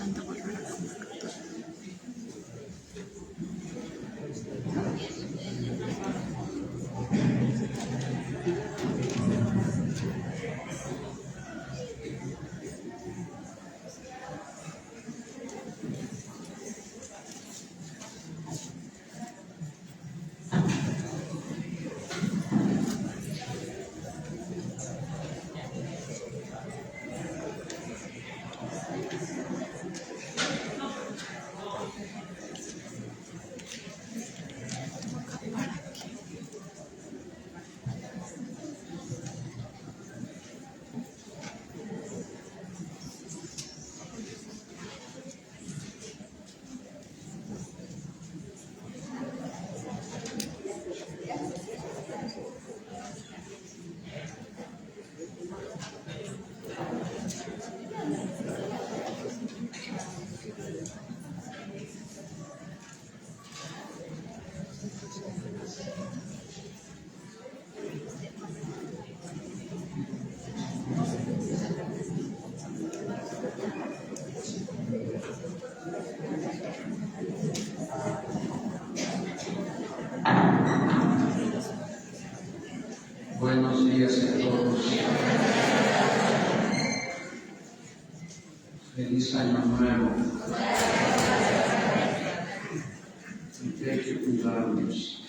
intentando volver a conectar. Buenos días a todos. Feliz año nuevo. Y hay que cuidarnos.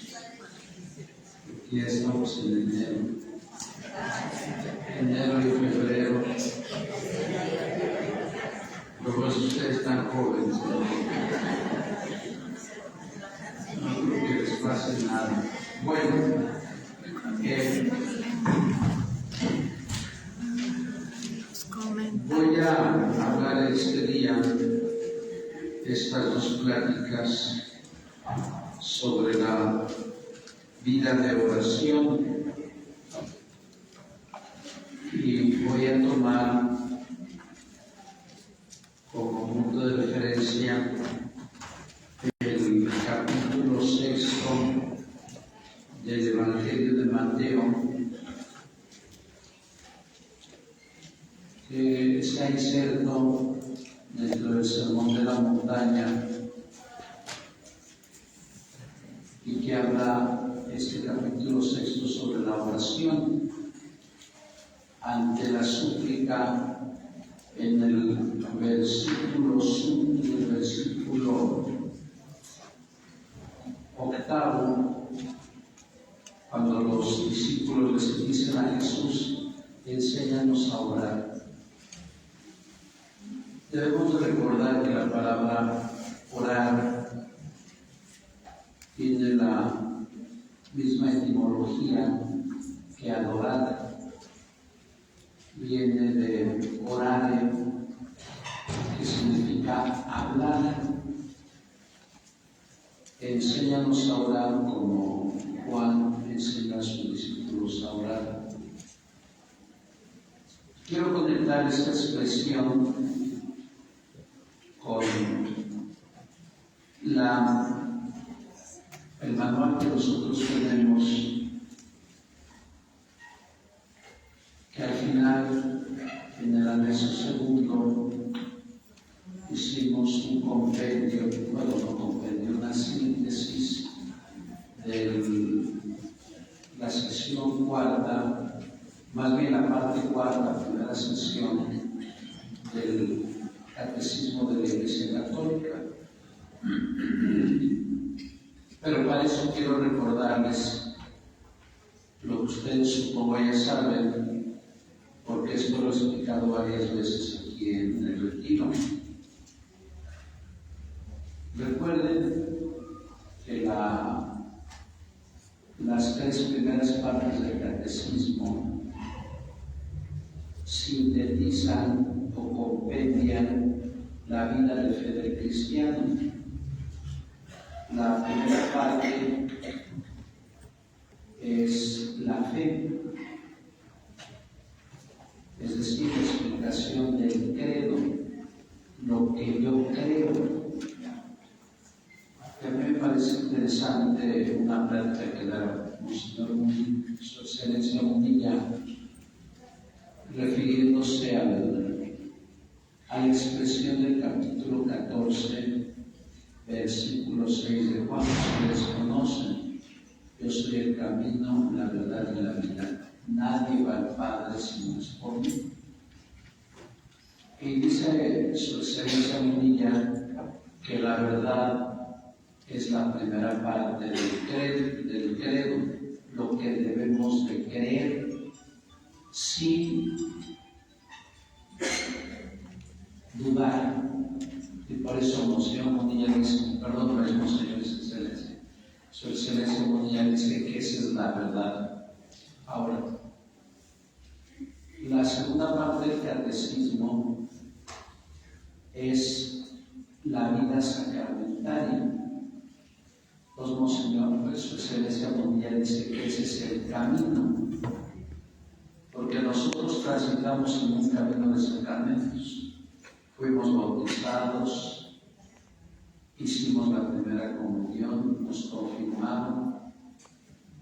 Porque ya estamos en enero. Enero y febrero. Luego ustedes están jóvenes. No creo que les pase nada. Bueno. Voy a hablar este día estas dos pláticas sobre la vida de oración y voy a tomar como punto de referencia el capítulo 6 del Evangelio de Mateo, que está inserto dentro del Sermón de la Montaña y que habla este capítulo 6 sobre la oración ante la súplica en el versículo 8, cuando los discípulos les dicen a Jesús: enséñanos a orar. Debemos recordar que la palabra orar tiene la misma etimología que adorar. Viene de orare, que significa hablar. Enséñanos a orar como Juan enseña a sus discípulos a orar. Quiero conectar esta expresión con el manual que nosotros tenemos, que al final, en el anexo segundo, hicimos un compendio, una síntesis de la sección cuarta, más bien la parte cuarta, primera sección del Catecismo de la Iglesia Católica. Pero para eso quiero recordarles lo que ustedes supongo ya saben, porque esto lo he explicado varias veces aquí en el retiro. Recuerden que las tres primeras partes del catecismo sintetizan o compendian la vida de fe del cristiano. La primera parte es la fe, es decir, la explicación del credo, lo que yo creo. A mí me parece interesante una plática que da Su Excelencia Munilla, refiriéndose a la expresión del capítulo 14, versículo 6 de Juan: ustedes conocen, yo soy el camino, la verdad y la vida. Nadie va al Padre si no es por mí. Y dice su excelencia Munilla que la verdad es la primera parte del credo, lo que debemos de creer sin dudar. Y por eso Monseñor Munilla dice, perdón, no es Monseñor, es excelencia. Su excelencia Munilla dice que esa es la verdad. Ahora, la segunda parte del catecismo es la vida sacramentaria. Pues Monseñor, pues su excelencia Munilla dice que ese es el camino, porque nosotros transitamos en un camino de sacramentos. Fuimos bautizados, hicimos la primera comunión, nos confirmaron,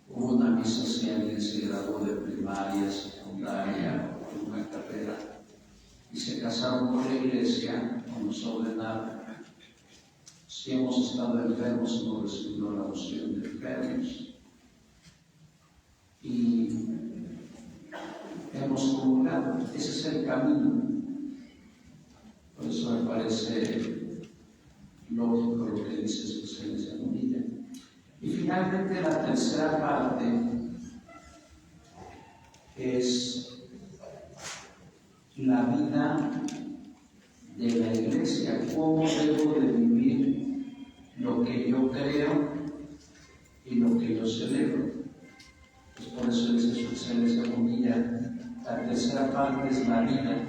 hubo una misa si alguien se graduó de primaria, secundaria, o una carrera, y se casaron con la iglesia, o nos ordenaron. Si hemos estado enfermos, hemos recibido la unción de enfermos. Y hemos comulgado. Ese es el camino. Por eso me parece lógico lo que dice su excelencia Munilla. Y finalmente la tercera parte es la vida de la iglesia, cómo debo de vivir lo que yo creo y lo que yo celebro. Pues por eso dice su excelencia Munilla, la tercera parte es la vida,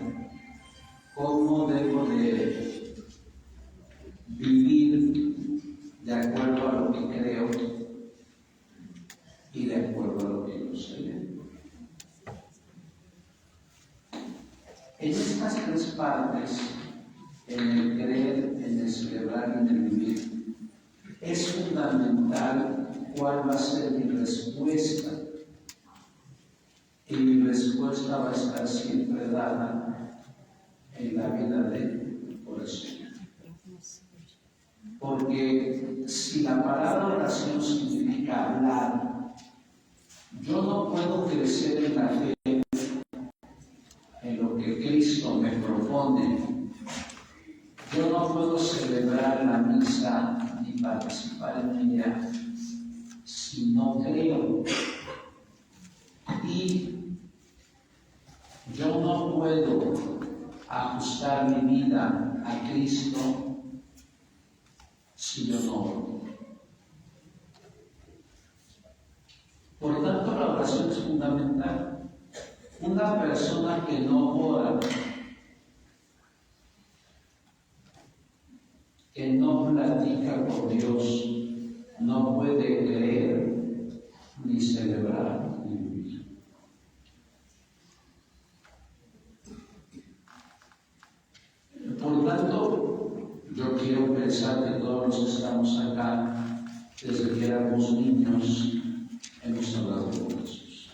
cómo debo de vivir de acuerdo a lo que creo y de acuerdo a lo que yo celebro. En estas tres partes, en el creer, en el celebrar y en el vivir, es fundamental cuál va a ser mi respuesta. Y mi respuesta va a estar siempre dada en la vida de oración. Porque si la palabra oración significa hablar, yo no puedo crecer en la fe, en lo que Cristo me propone. Yo no puedo celebrar la misa ni participar en ella si no creo. Y yo no puedo ajustar mi vida a Cristo si yo no oro. Por tanto, la oración es fundamental. Una persona que no ora, que no platica con Dios, no puede creer, ni celebrar, ni vivir. Por tanto, yo quiero pensar que todos los que estamos acá, desde que éramos niños, hemos hablado con Jesús.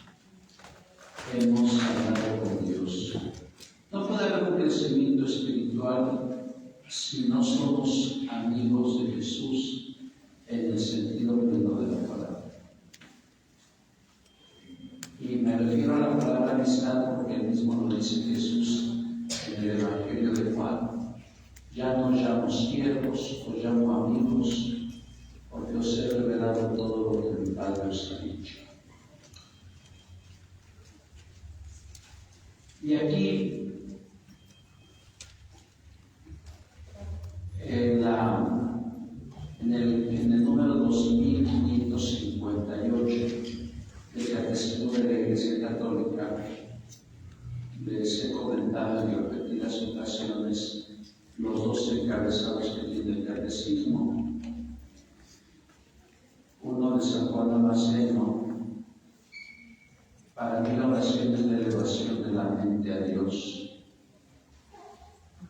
Hemos hablado con Dios. No puede haber un crecimiento espiritual si no somos amigos de Jesús en el sentido pleno de la palabra. Y me refiero a la palabra amistad porque él mismo lo dice Jesús en el Evangelio de Juan. Ya no llamo siervos, os llamo amigos, porque os he revelado todo lo que mi Padre os ha dicho. Y aquí, en el número 2558 del Catecismo de la Iglesia Católica, les he comentado en repetidas ocasiones los 12 encabezados que tiene el Catecismo. Uno de San Juan Damasceno: para mí la oración es la elevación de la mente a Dios.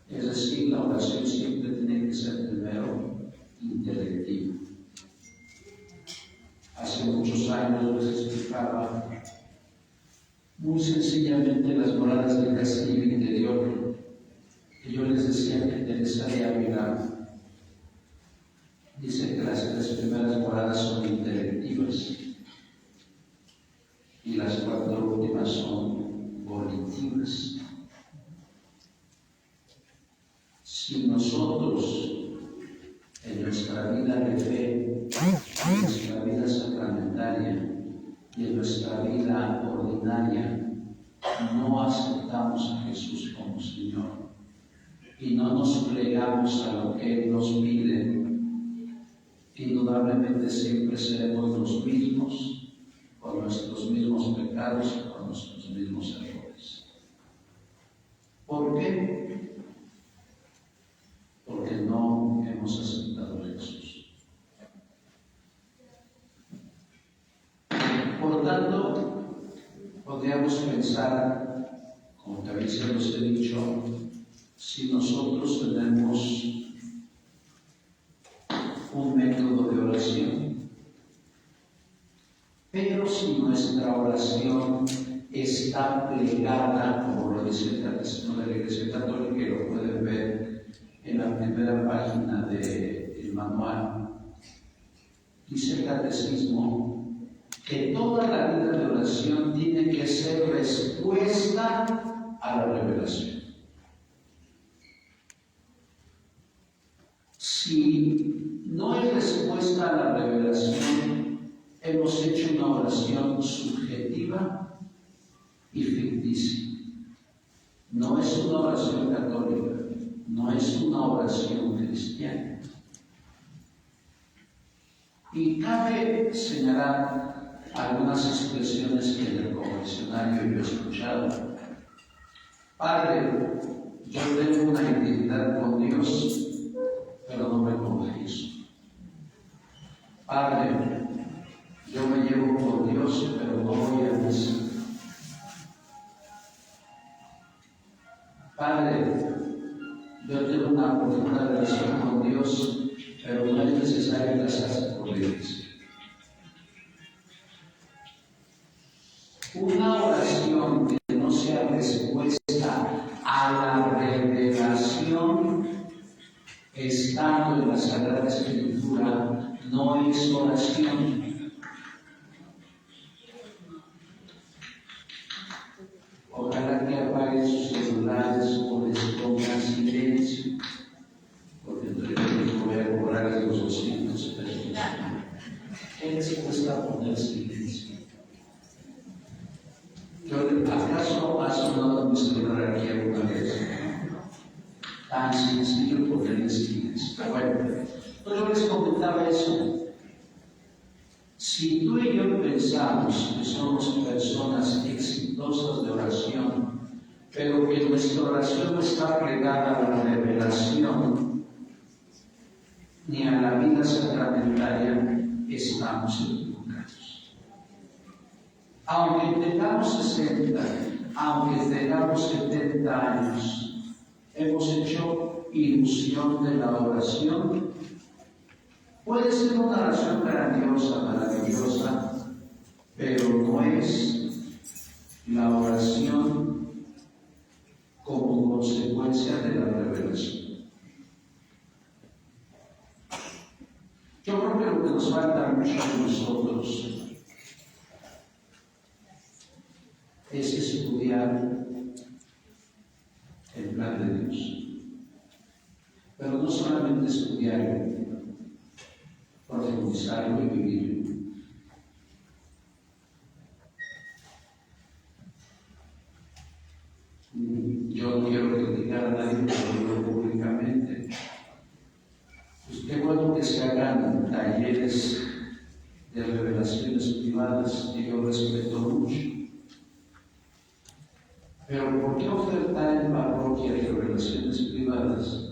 Es decir, la oración siempre tiene que ser primero intelectiva. Hace muchos años les explicaba muy sencillamente las moradas del castillo interior. Y yo les decía que Teresa de Ávila dice que las 3 primeras moradas son intelectivas y las 4 últimas son volitivas. Si nosotros en nuestra vida de fe, en nuestra vida sacramentaria y en nuestra vida ordinaria no aceptamos a Jesús como Señor y no nos plegamos a lo que Él nos pide, indudablemente siempre seremos los mismos, con nuestros mismos pecados, con nuestros mismos errores. ¿Por qué? Porque no hemos aceptado a Jesús. Por tanto, podríamos pensar, como también se los he dicho, si nosotros tenemos un método de oración, pero si nuestra oración está plegada, como lo dice el Catecismo de la Iglesia Católica, y lo pueden ver en la primera página del manual, dice el Catecismo que toda la vida de oración tiene que ser respuesta a la revelación. Si no hay respuesta a la revelación, hemos hecho una oración subjetiva y ficticia. No es una oración católica, no es una oración cristiana. Y cabe señalar algunas expresiones que en el confesionario yo he escuchado. Padre, yo tengo una intimidad con Dios, pero no me confieso. Padre, yo me llevo por Dios, pero no voy a misa. Padre, yo tengo una profunda relación con Dios, pero no es necesario casarse por la iglesia. Una oración que no sea respuesta a la revelación estando en la Sagrada Escritura no es oración. Ojalá que apaguen sus celulares o les pongan silencio, porque entonces voy a cobrarles los 200 pesos. ¿Qué les cuesta poner silencio? ¿Acaso ha sonado mi celular aquí alguna vez? Tan sencillo ponerle silencio. Bueno, pues yo les comentaba eso. Si tú y yo pensamos que somos personas exitosas de oración, pero que nuestra oración no está plegada a la revelación ni a la vida sacramentaria, estamos equivocados. Aunque tengamos 60, aunque tengamos 70 años, hemos hecho ilusión de la oración. Puede ser una oración grandiosa, maravillosa, pero no es la oración como consecuencia de la revelación. Yo creo que lo que nos falta mucho a nosotros es estudiar el plan de Dios. Pero no solamente estudiarlo, profundizarlo y vivirlo. Yo no quiero criticar a nadie, pero lo digo públicamente. Pues qué bueno que se hagan talleres de revelaciones privadas, que yo respeto mucho. Pero ¿por qué ofertar en parroquia revelaciones privadas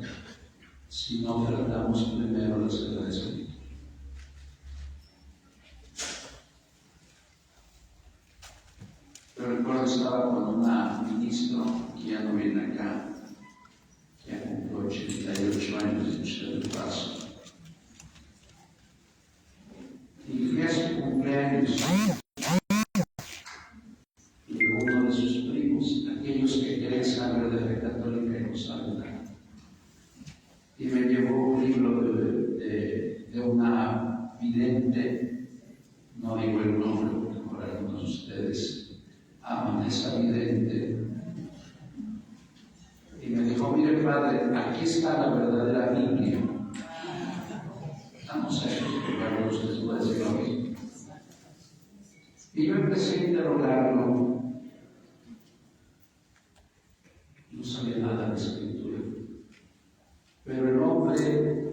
si no ofertamos primero la Sagrada Escritura? Yo recuerdo estaba con una ministra que ya no viene acá, que ya cumplió 88 años, dicho de paso. Y fui a su cumpleaños. Y uno de sus primos, aquellos que quieren saber de fe católica y no saben nada, libro de una vidente, no digo el nombre porque por algunos de ustedes aman a esa vidente, y me dijo, mire padre, aquí está la verdadera Biblia. Estamos hechos, porque algunos de ustedes pueden decir lo mismo. Y yo empecé a interrogarlo, no sabía nada de escritura, pero el hombre,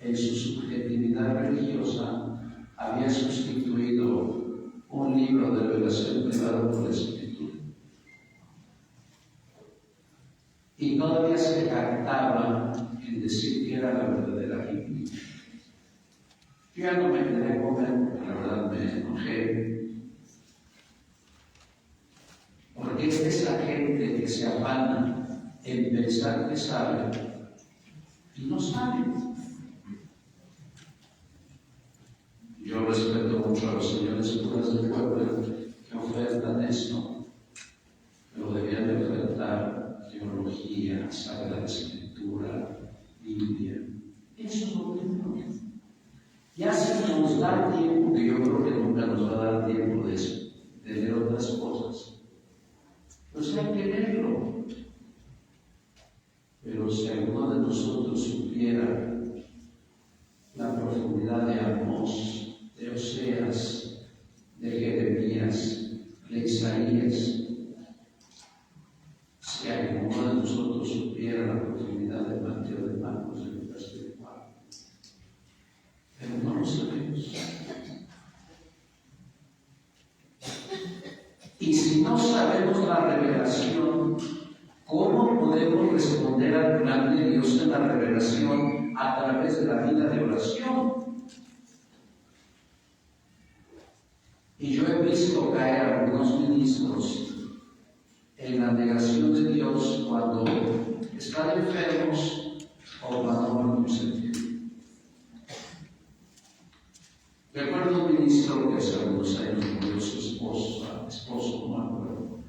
en su subjetividad religiosa, había sustituido un libro de revelación privada por la escritura. Y todavía se jactaba en decir que era la verdadera Biblia. Yo ya no me quedé a comer porque la verdad me enojé. Porque esta es la gente que se afana en pensar que sabe y no sabe. Yo respeto mucho a los señores curas del pueblo que ofertan esto, pero debían de ofertar teología, Sagrada Escritura, Biblia. Eso es lo que no. Ya si nos da tiempo, que yo creo que nunca nos va a dar tiempo de eso, de leer otras cosas, pues hay que leerlo. Pero si alguno de nosotros supiera la profundidad de Amós, de Oseas, de Jeremías, de Isaías, si alguno de nosotros supiera la profundidad de Mateo, de Marcos, de Lucas, de Juan, pero no lo sabemos. Y si no sabemos la revelación, ¿cómo podemos responder al plan de Dios en la revelación a través de la vida de oración? Y yo he visto caer a algunos ministros en la negación de Dios cuando están enfermos o cuando van a un sentido. Recuerdo un ministro que hace algunos años murió su esposo, no me acuerdo.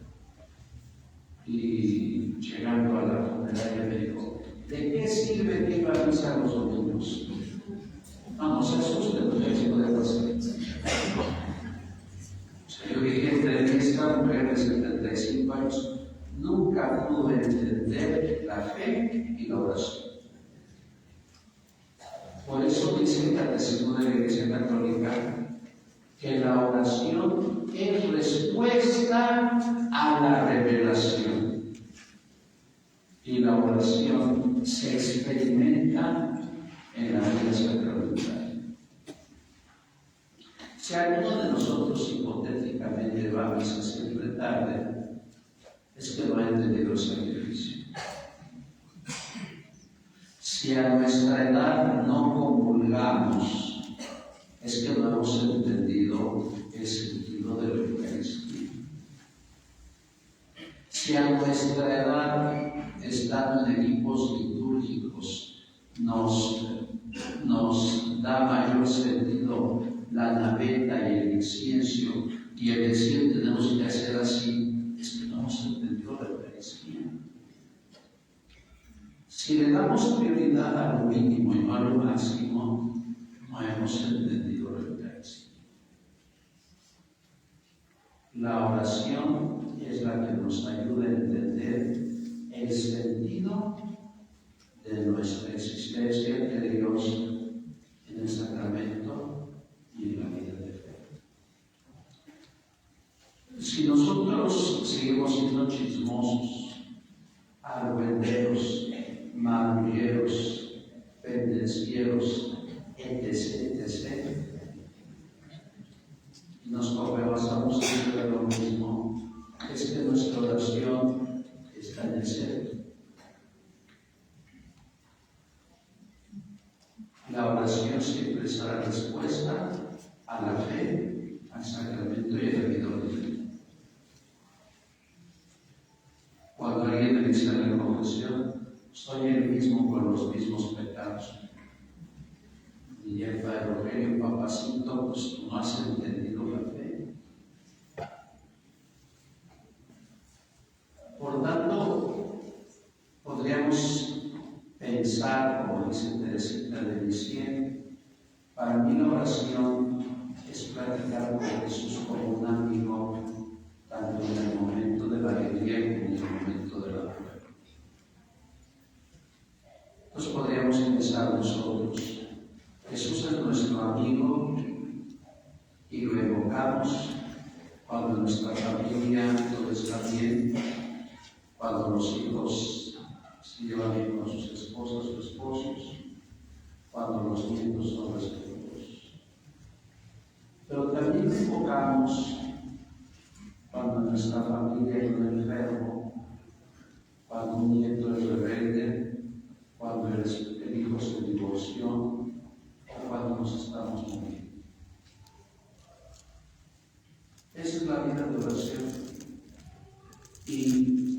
Y llegando a la funeraria me dijo, ¿de qué sirve que iba a misa los domingos? No se asusten, no sé si puede pasar. Yo dije, entre esta mujer de 75 años, nunca pudo entender la fe y la oración. Por eso dice el Catecismo de la Iglesia Católica que la oración es respuesta a la revelación. Y la oración se experimenta en la vida sacramental. Si alguno de nosotros hipotéticamente va a misa siempre tarde, es que no ha entendido el sacrificio. Si a nuestra edad no comulgamos, es que no hemos entendido el sentido de la Eucaristía. Si a nuestra edad, estando en equipos litúrgicos, nos da mayor sentido la naveta y el incienso, y el decir tenemos que hacer así, es que no hemos entendido la Eucaristía. Si le damos prioridad a lo mínimo y no a lo máximo, no hemos entendido la Eucaristía. La oración es la que nos ayuda a entender el sentido de nuestra existencia de Dios en el sacramento y en la vida de fe. Si nosotros seguimos siendo chismosos, argüenderos, marrulleros, pendencieros, etc., y nos basamos siempre en lo mismo, es que nuestra oración está en el centro. La oración siempre será respuesta a la fe, al sacramento y a la vida ordinaria. Cuando alguien me dice en la confesión, soy el mismo con los mismos pecados, y el Padre Rogelio, papacito, pues tú no has entendido la fe. Por tanto, podríamos pensar pensar, como dice Teresita de Lisieux, para mí la oración es platicar con Jesús como un amigo, tanto en el momento de la alegría como en el momento de la prueba. Entonces podríamos pensar nosotros, Jesús es nuestro amigo y lo evocamos cuando en nuestra familia todo está bien, cuando los hijos se llevan bien con sus esposas o esposos, cuando los nietos son respetuosos. Pero también lo evocamos cuando en nuestra familia hay un enfermo, cuando un nieto es rebelde, cuando el hijo se divorció o cuando nos estamos muriendo. Esa es la vida de oración. Y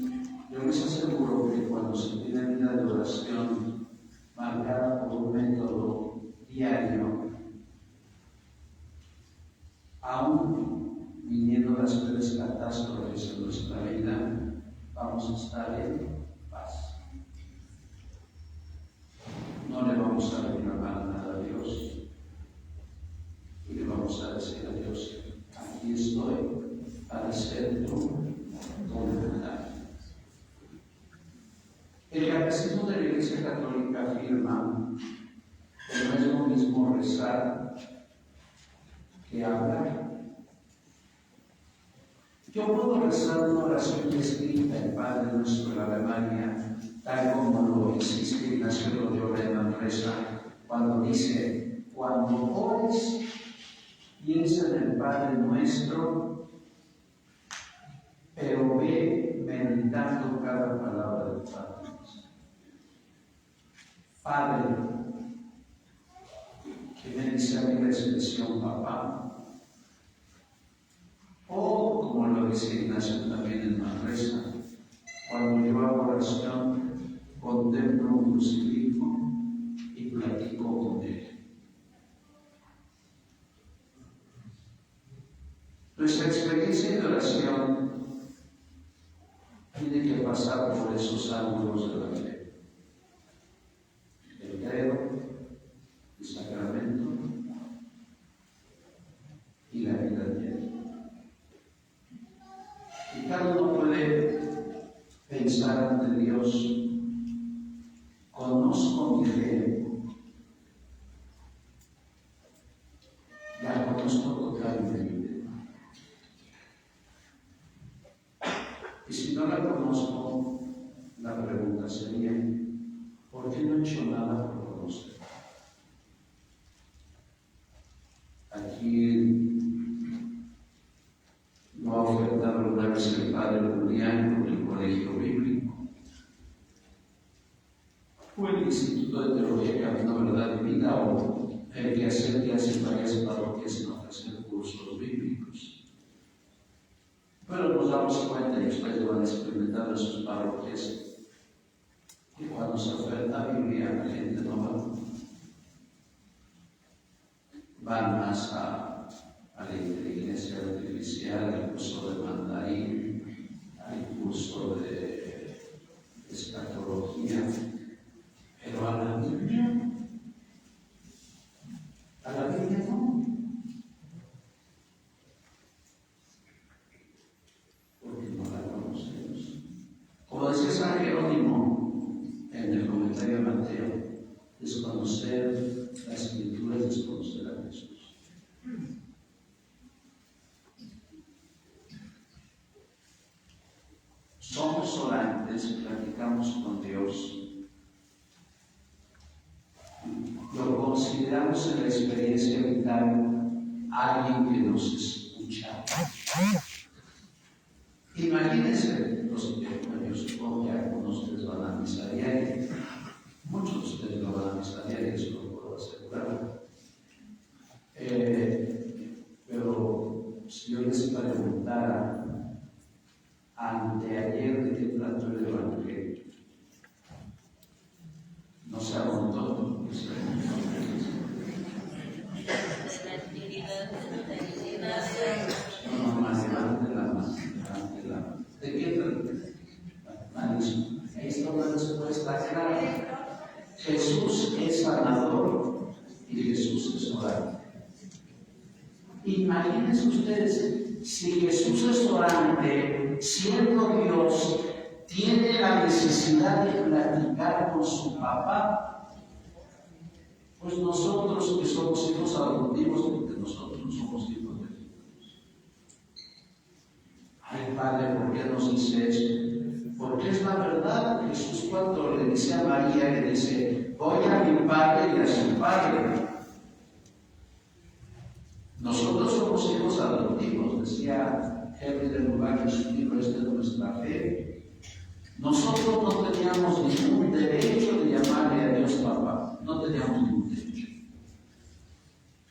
yo les aseguro que cuando se tiene vida de oración marcada por un método diario, aún viniendo las peores catástrofes en nuestra vida, vamos a estar en paz. No le vamos a reclamar nada a Dios y le vamos a decir a Dios: aquí estoy para hacer tu voluntad. El Catecismo de la Iglesia Católica afirma que no es lo mismo rezar que hablar. Yo puedo rezar una oración escrita en Padre Nuestro en la Alemania, tal como lo insiste Ignacio Loyola en Manresa, cuando dice: cuando ores, piensa en el Padre Nuestro, pero ve meditando cada palabra del Padre Nuestro. Padre, que me dice a mí la expresión papá, o como lo dice Ignacio también en Manresa, cuando yo hago oración, contemplo un crucifijo y platico con él. Nuestra experiencia de oración tiene que pasar por esos ángulos de la fe: el credo, el sacramento y la vida diaria. Y cada uno puede pensar ante Dios: conozco mi fe, la conozco totalmente. Y si no la conozco, la pregunta sería: ¿por qué no he hecho nada por conocer? Aquí lo ha ofertado una vez el padre Julián con el colegio bíblico. Fue el Instituto de Teología Camino, Verdad y Vida, o el que hace varias parroquias en ofrecer cursos bíblicos. Pero nos damos cuenta, y ustedes lo han experimentado en sus parroquias, que cuando se oferta Biblia, la gente no va. Van más a la inteligencia artificial, al curso de mandarín, al curso de escatología, pero a la Biblia no. Porque no la conocemos. Como decía San Jerónimo en el comentario de Mateo, desconocer la Escritura es desconocer a Jesús. Somos orantes, platicamos con Dios, lo consideramos en la experiencia vital alguien que nos escucha. Imagínense, yo supongo que algunos de ustedes van a misa diaria, muchos de ustedes no van a misa diaria, eso lo puedo asegurar. Pero si yo les preguntara anteayer de qué trató el Evangelio, no se aguantó. No, más de Jesús es sanador y Jesús es orante. Imagínense ustedes, si Jesús es orante, siendo Dios, tiene la necesidad de platicar con su papá, pues nosotros que somos hijos adoptivos, porque nosotros no somos hijos de Dios. Ay, Padre, ¿por qué nos dice eso? Porque es la verdad. Jesús, cuando le dice a María, le dice: voy a mi Padre y a su Padre. Nosotros somos hijos adoptivos, decía Henry de Lugar en su libro de nuestra fe. Nosotros no teníamos ningún derecho de llamarle a Dios papá, no teníamos ningún derecho.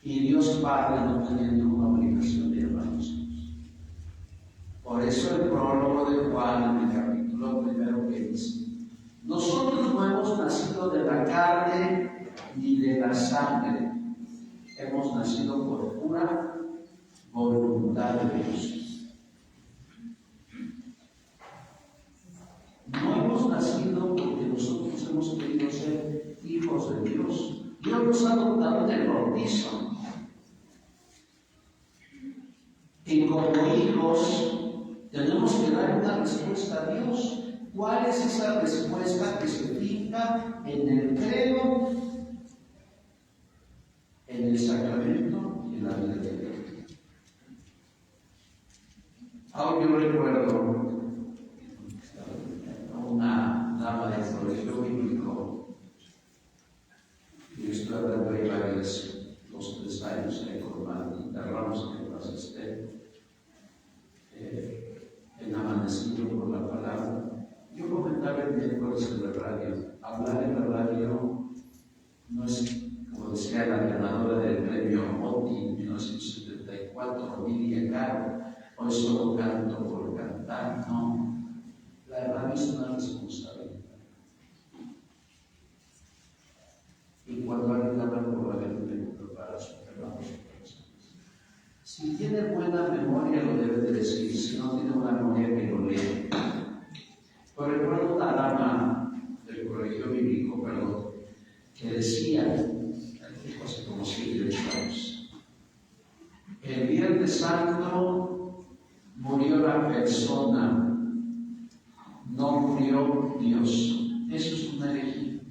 Y Dios Padre no tenía ninguna obligación de llamarnos a Dios. Por eso el prólogo de Juan, en el capítulo 1, que dice: nosotros no hemos nacido de la carne ni de la sangre, hemos nacido por pura voluntad de Dios. No hemos nacido porque nosotros hemos querido ser hijos de Dios. Dios nos ha adoptado en el bautizo. Y como hijos tenemos que dar una respuesta a Dios. ¿Cuál es esa respuesta que se fija en el credo, en el sacramento y en la vida de Dios? Aún yo recuerdo una dama del colegio bíblico, y yo estoy hablando de varios, 2 o 3 años, con Ramos, que pasa amanecido por la palabra. Yo comentaba el miércoles en la radio. Hablar en la radio no es, como decía la ganadora del premio OTI en 1974, Lidia Caro: hoy solo canto por cantar. No, la radio es una responsabilidad. Y cuando alguien habla por la gente, prepara su trabajo. Si tiene buena memoria, lo debe de decir. Si no tiene buena memoria, que lo lea. Por recuerdo una dama del colegio bíblico, que decía, hace como 7 o 8 años: el Viernes Santo murió la persona, no murió Dios. Eso es una herejía.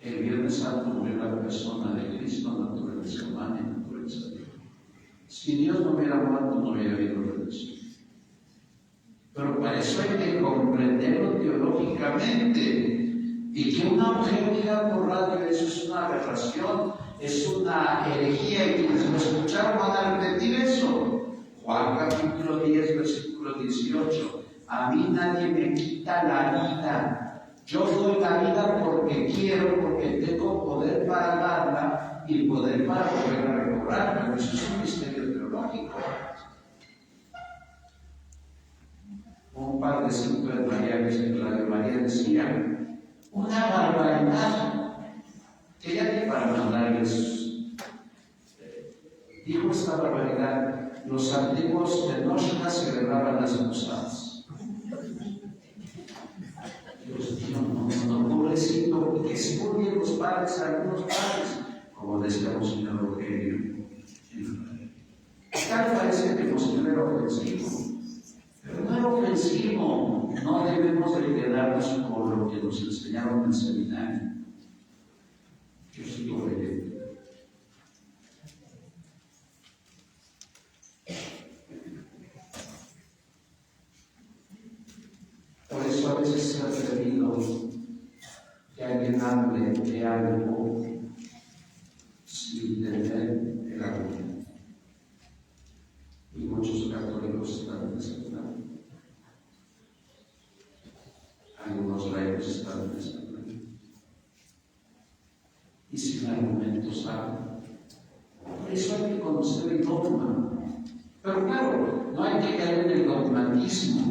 El Viernes Santo murió la persona de Cristo, naturaleza humana y naturaleza divina. Si Dios no hubiera muerto, no hubiera habido redención. Pero para eso hay que comprenderlo teológicamente. Y que una mujer diga por radio eso es una aberración, es una herejía, y quienes lo escucharon van a repetir eso. Juan capítulo 10, versículo 18: a mí nadie me quita la vida. Yo doy la vida porque quiero, porque tengo poder para darla y poder para volver a recobrarla. Pero eso es un misterio teológico. Un padrecito de María, que es el Radio María, decía una barbaridad que ya ni para mandarles. Dijo esta barbaridad: los antiguos de Noshna celebraban las posadas. Dios mío, no, pobrecito, que se volvieron los padres, algunos padres, como decía Monseñor Rogelio. Tal parece que Monseñor era ofensivo, pero no era ofensivo. No debemos de quedarnos con lo que nos enseñaron en el seminario. Yo sigo leyendo. Por eso a veces se ha atrevido que alguien hable de algo sin tener el argumento. Y muchos católicos están en ese plan. Algunos laicos están en ese plan. Y sin argumentos hablan. Por eso hay que conocer el dogma. Pero claro, no hay que caer en el dogmatismo.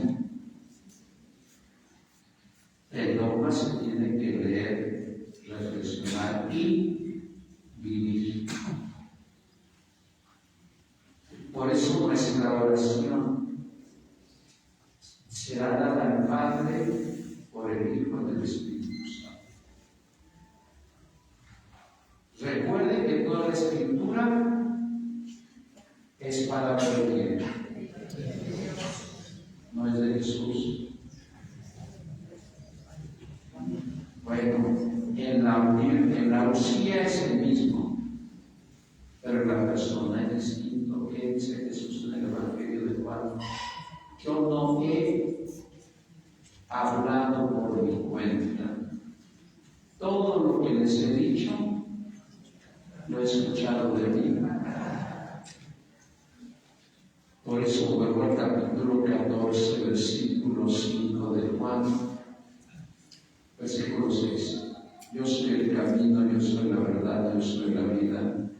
El dogma se tiene que leer, reflexionar y vivir. Por eso nuestra oración será dada al Padre, por el Hijo Bueno, en la usía es el mismo, pero la persona es distinto. ¿Qué dice Jesús en el Evangelio de Juan? Yo no he hablado por mi cuenta. Todo lo que les he dicho, lo he escuchado de mí. Por eso vuelvo al capítulo 14, versículo 5 de Juan, versículo 6. Yo soy el camino, yo soy la verdad, yo soy la vida.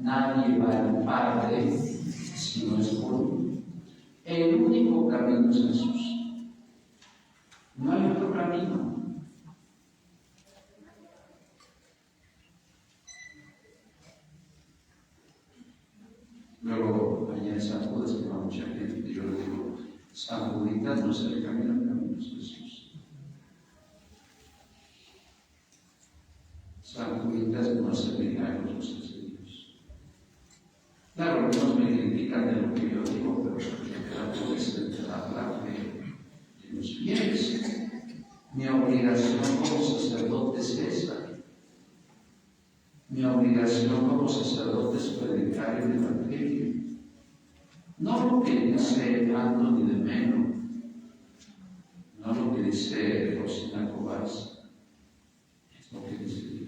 Nadie va al Padre si no es por mí. El único camino es Jesús. No hay otro camino. Luego, allá en San Judas, que va mucha gente, yo le digo, San Juditas no es el camino es Jesús. San Juditas no hace milagros, los hace Dios. Claro, algunos me critican de lo que yo digo, pero yo puedo hablar de los fieles. Mi obligación como sacerdote es esa. Mi obligación como sacerdote es predicar el Evangelio. No lo que dice Anthony de Melo, no lo que dice Rosina Cobas, es lo que dice Dios.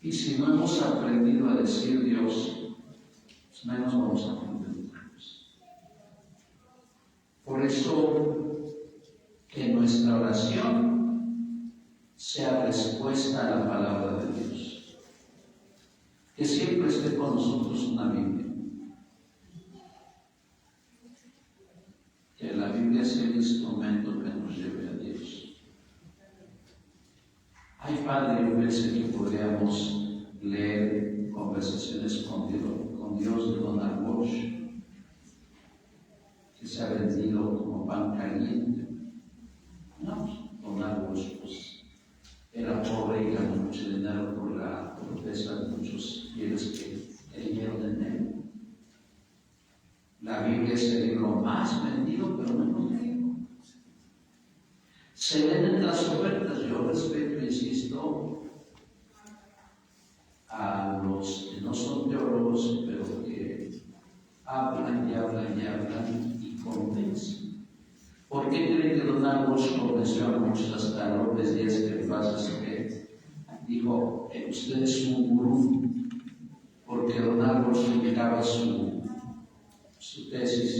Y si no hemos aprendido a decir Dios, pues menos vamos a aprender nosotros. Por eso, que nuestra oración sea respuesta a la palabra de Dios. Que siempre esté con nosotros una Biblia. Que la Biblia sea el instrumento que nos lleve a Dios. Hay padre, yo pensé que podríamos leer Conversaciones con Dios de Donald Walsh, que se ha vendido como pan caliente. No, Donald Walsh, pues, era pobre y ganó mucho dinero por la protesta de muchos fieles que creyeron en él. La Biblia es el libro más vendido, pero menos leído. Se venden las ofertas. Yo respeto, insisto, a los que no son teólogos, pero que hablan y hablan y hablan y convencen. ¿Por qué creen que Donald Walsh convenció a muchos hasta López Díaz que pasa que dijo, usted es un gurú? Porque Donald Walsh explicaba su tesis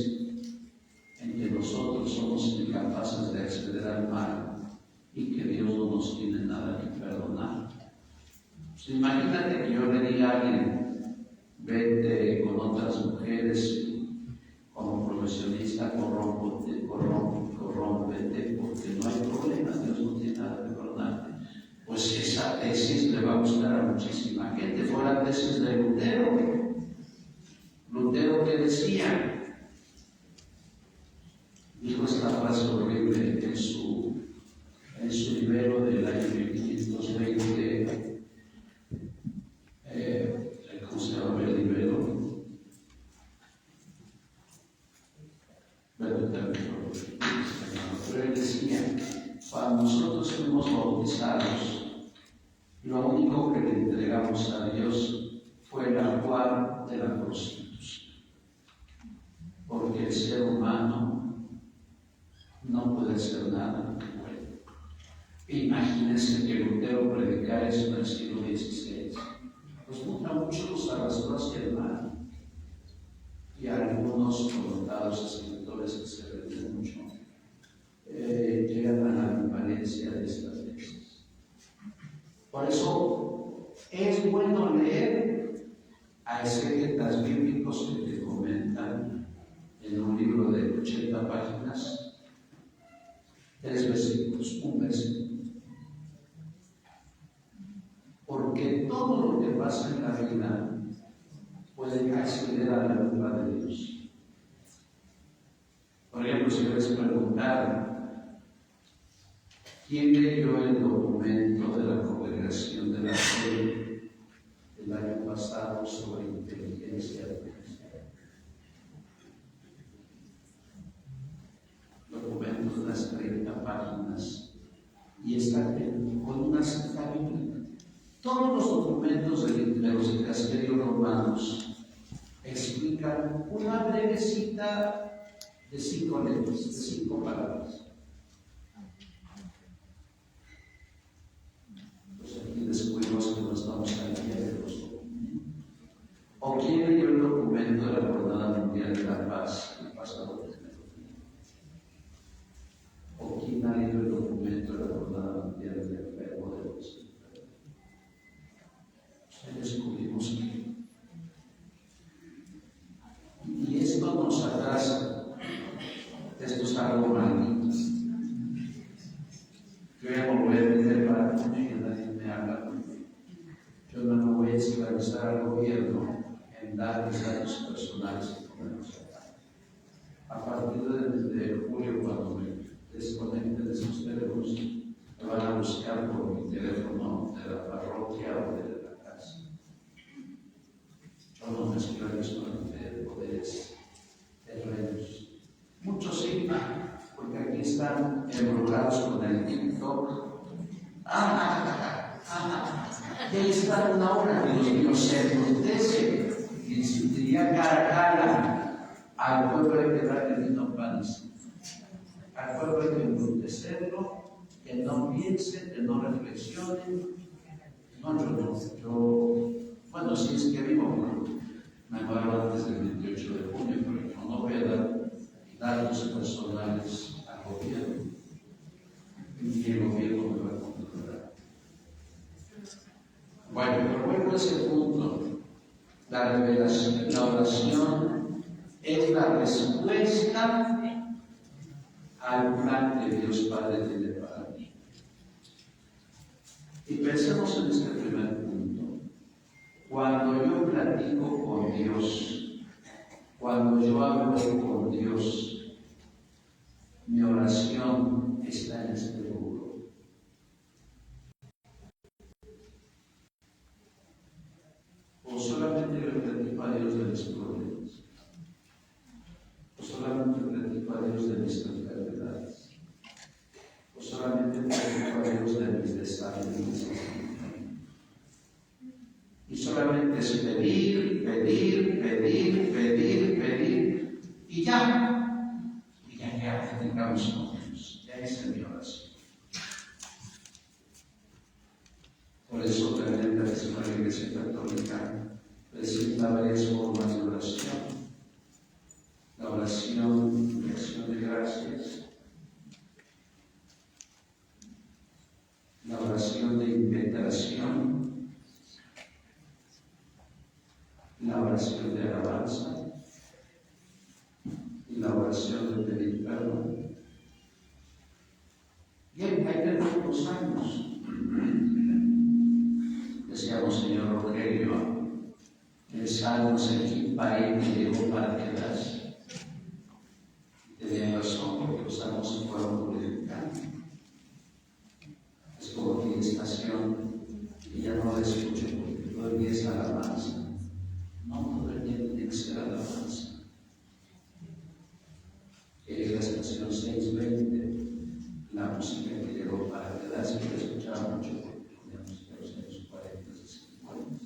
en que nosotros somos incapaces de acceder al mal y que Dios no nos tiene nada que perdonar. Pues imagínate que yo le diga a alguien, vete con otras mujeres como profesionista, corrómpete, porque no hay problema, Dios no tiene nada que perdonarte. Pues esa tesis le va a gustar a muchísima gente. Fue la tesis de Lutero. Lutero, que decía, dijo esta frase horrible en su libro del año 1520, ¿cómo se llama el libro? Pero él decía, cuando nosotros fuimos bautizados, lo único que le entregamos a Dios fue el agua de la prostitución, porque el ser humano no puede hacer nada bueno. Imagínense que Lutero predicara eso en el siglo XVI. Pues nunca mucho los arrastró hacia el mal. Y algunos connotados escritores que se venden mucho llegan a la equivalencia de estas tesis. Por eso es bueno leer a exégetas bíblicos que te comentan en un libro de 80 páginas, 3 versículos, un versículo. Porque todo lo que pasa en la vida puede acceder a la luz de Dios. Por ejemplo, si les preguntaran, ¿quién leyó el documento de la Congregación de la Fe del año pasado sobre inteligencia artificial? Documentos de las 30 páginas y está con una cita bíblica. Todos los documentos de los dicasterios romanos explican una breve cita de 5 letras, de 5 palabras. Pues aquí descubrimos que no estamos tan bien de los documentos. ¿O quién leyó el documento de la Jornada Mundial de la Paz el pasado mes? ¿O quién ha leído el documento de la Jornada Mundial del Enfermo de los Enfermos? Descubrimos que y esto nos atrasa. Esto es algo maldito. Yo ya no voy a meter para que nadie me haga. Yo no me voy a esclavizar al gobierno en dar mis datos personales y ponerlos acá. A partir de julio, cuando me desconecte de esos teléfonos, me van a buscar por mi teléfono de la parroquia o de la casa. Yo no me esclavizo ante poderes terrenos. Muchos sí, porque aquí están embrujados con el TikTok. Y ahí está una hora, Dios mío, se embrutece y diría cara al pueblo hay que darle vino panes. Al pueblo hay que embrutecerlo, que no piense, que no reflexione. Bueno, si es que vivo, me muero antes del 28 de junio, pero yo no voy a dar datos personales al gobierno. Y el gobierno me va a controlar. Bueno, pero vuelvo a ese punto. La revelación, la oración es la respuesta al plan que Dios Padre tiene para mí. Y pensemos en este primer punto. Cuando yo platico con Dios, cuando yo hablo con Dios, mi oración está en este rubro. O solamente le platico a Dios de mis problemas, o solamente platico a Dios de mis enfermedades, o solamente platico a Dios de mis desánimos. Y solamente es pedir, y ya tengamos con Dios. Ya es mi oración. Por eso también la Iglesia Católica presenta varias formas de oración. La oración de acción de gracias, la oración de impetración, la oración de alabanza y la oración de pedir perdón. Bien, hay que ver los años. Decíamos, señor Rogelio, el salmo se equipa y me llegó para quedarse. Tenía razón, porque los salmos se fueron glorificando. Es como mi estación, y ya no la escucho porque todo el día es alabanza. No, todo el día tiene que ser alabanza. Es la estación 620, la música que llegó para quedarse, que escuchaba mucho porque ponía música de los años 40 y 50.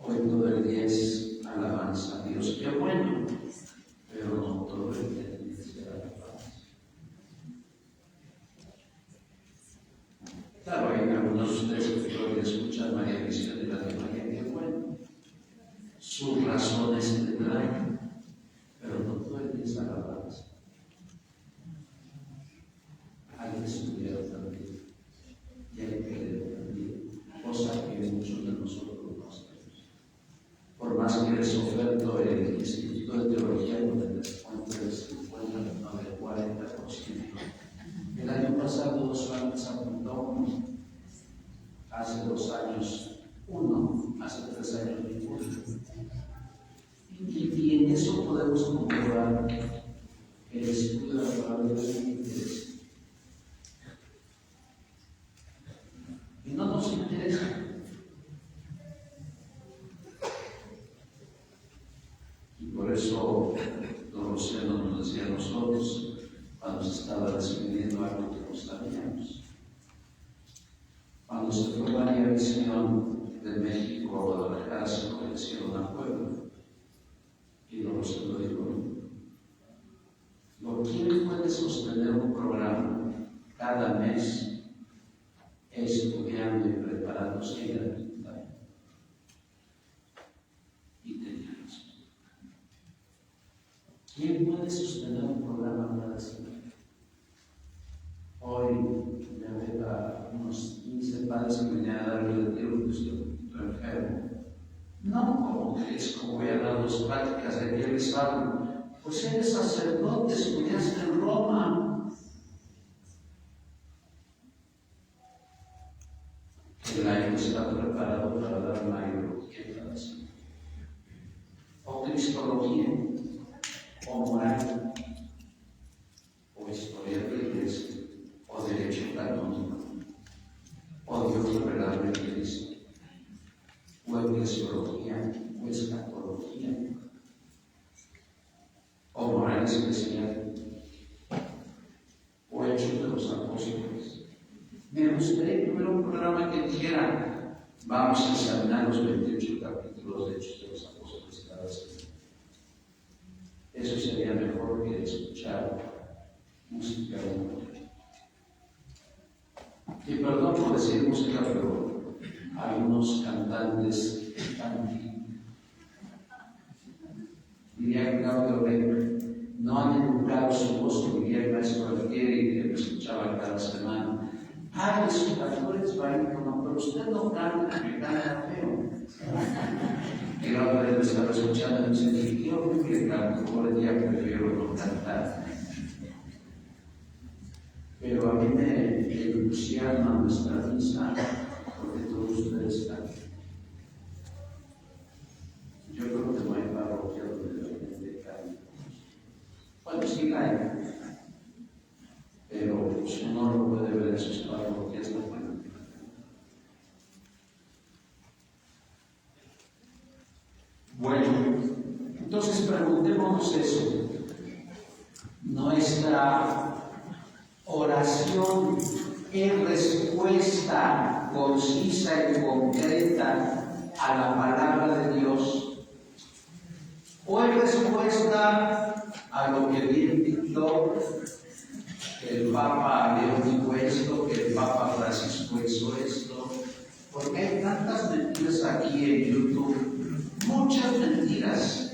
Hoy todo el día es alabanza a Dios, qué bueno, pero no todo el día tiene que ser alabanza. Claro, hay algunos de ustedes que todavía escuchan María Visión de la de María, qué bueno. Sus razones tendrán, pero no todo el día es alabanza. Hay que estudiar también y hay que leer también, cosa que muchos de nosotros no hacemos. Por más que les oferto el Instituto de Teología, donde descuento del 50, no del 40%. El año pasado 2 años apuntó uno, hace 2 años uno, hace 3 años ninguno. Y en eso podemos comprobar que el estudio de la palabra de Dios tiene interés. Y no nos interesa. Y por eso don Rosendo nos decía a nosotros, cuando se estaba describiendo algo que no sabíamos, cuando se fue María Visión de México a Guadalajara, se conocieron a Puebla. Y luego se lo dijo. ¿Quién puede sostener un programa cada mes estudiando y preparándose y gratuitamente? Y tenía razón. ¿Quién puede sostener un programa cada semana? Hoy me aveva unos 15 padres que venían a darle el retiro porque estoy enfermo. No, como que es como voy a dar dos pláticas de que les hablo. Pues eres sacerdote, estudiaste en Roma. El año está preparado para dar mariología cada semana. O cristología, o moral, o historia de la iglesia, o derecho canónico, o Dios revelado en Cristo, o eclesiología, o escatología, o moral especial, o hechos de los apóstoles. Me gustaría que hubiera un programa que dijera: vamos a examinar los 28 capítulos de Hechos de los Apóstoles cada semana. Eso sería mejor que escuchar música. Y perdón por decir música, pero hay unos cantantes tan, diría Claudio Becker, no han educado su voz como Guillermo Escualquier, que me escuchaba cada semana. Ay, sus cantores barítono, pero usted no canta, que canta feo. Y la otra vez me estaba escuchando y me dice: yo que canto, por el día prefiero no cantar. Pero a mí me entusiasma nuestra misa porque todos ustedes cantan. Yo creo que no hay parroquia donde la gente cante. Bueno, sí la hay, pero pues, uno no puede ver en sus parroquias la buena. Bueno, entonces preguntémonos eso. Nuestra oración es respuesta concisa y concreta a la palabra de Dios, o es respuesta a lo que bien dictó el Papa León dijo esto, que el Papa Francisco hizo esto, porque hay tantas mentiras aquí en YouTube, muchas mentiras,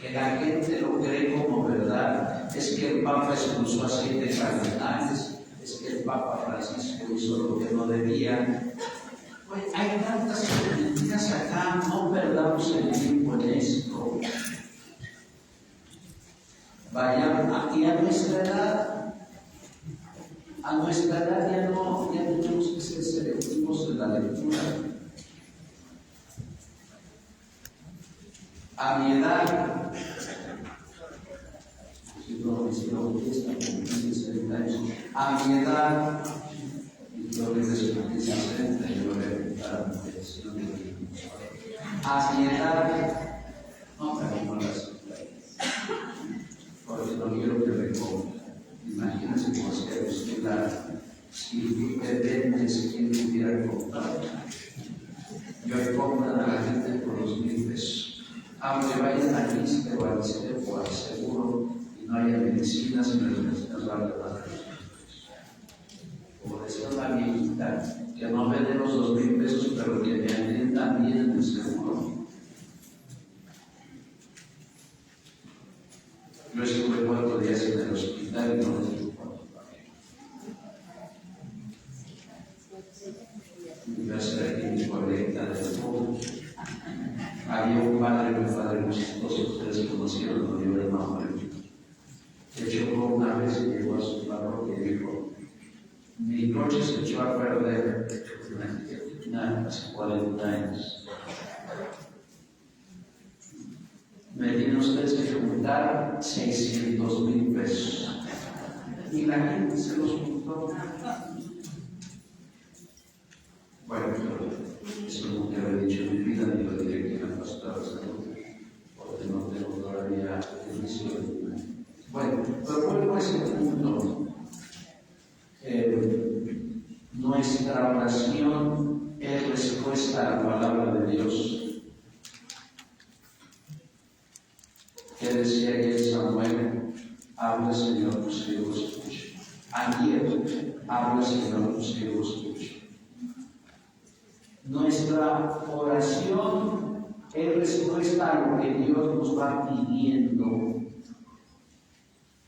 que la gente lo cree como verdad. Es que el Papa expulsó a 7 cardenales, es que el Papa Francisco hizo lo que no debía. Pues hay tantas mentiras acá, no perdamos el tiempo en esto. Vayan aquí a nuestra edad. A nuestra edad ya no tenemos que ser selectivos en la lectura. A mi edad, a mi edad, yo les expliqué 60 y yo le preguntaba a mi edad, no tengo las porque no quiero que reponga. Imagínense cómo sería usted si depende si quien pudiera comprar. Yo he comprado a la gente por los 1,000 pesos. Aunque vayan al ISSSTE o al CEDEF o al seguro y no haya medicinas, pero las medicinas valen más de 2,000 pesos. Como decía una viejita, que no vende los 2,000 pesos, pero que me atienda bien en el seguro. Yo estuve 4 días en el hospital y no les digo cuánto pagué. Iba a ser aquí mi colecta de todo. Había un padre muy chistoso, ustedes conocieron, no dio el nombre. Se chocó una vez y llegó a su parroquia y dijo: mi coche se echó a perder hace 40 años. Me tienen ustedes que juntar 600,000 pesos. Y la gente se los juntó. Bueno, pero eso nunca lo he dicho en mi vida, ni lo diré que me ha pasado a salud, porque no tengo todavía emisión. Bueno, pero vuelvo a ese punto. Nuestra nuestra oración es respuesta a la palabra de Dios. ¿Qué decía ayer Samuel? Habla, Señor, tu siervo escucha. Ayer, habla, Señor, tu siervo escucha. Nuestra oración es respuesta a lo que Dios nos va pidiendo.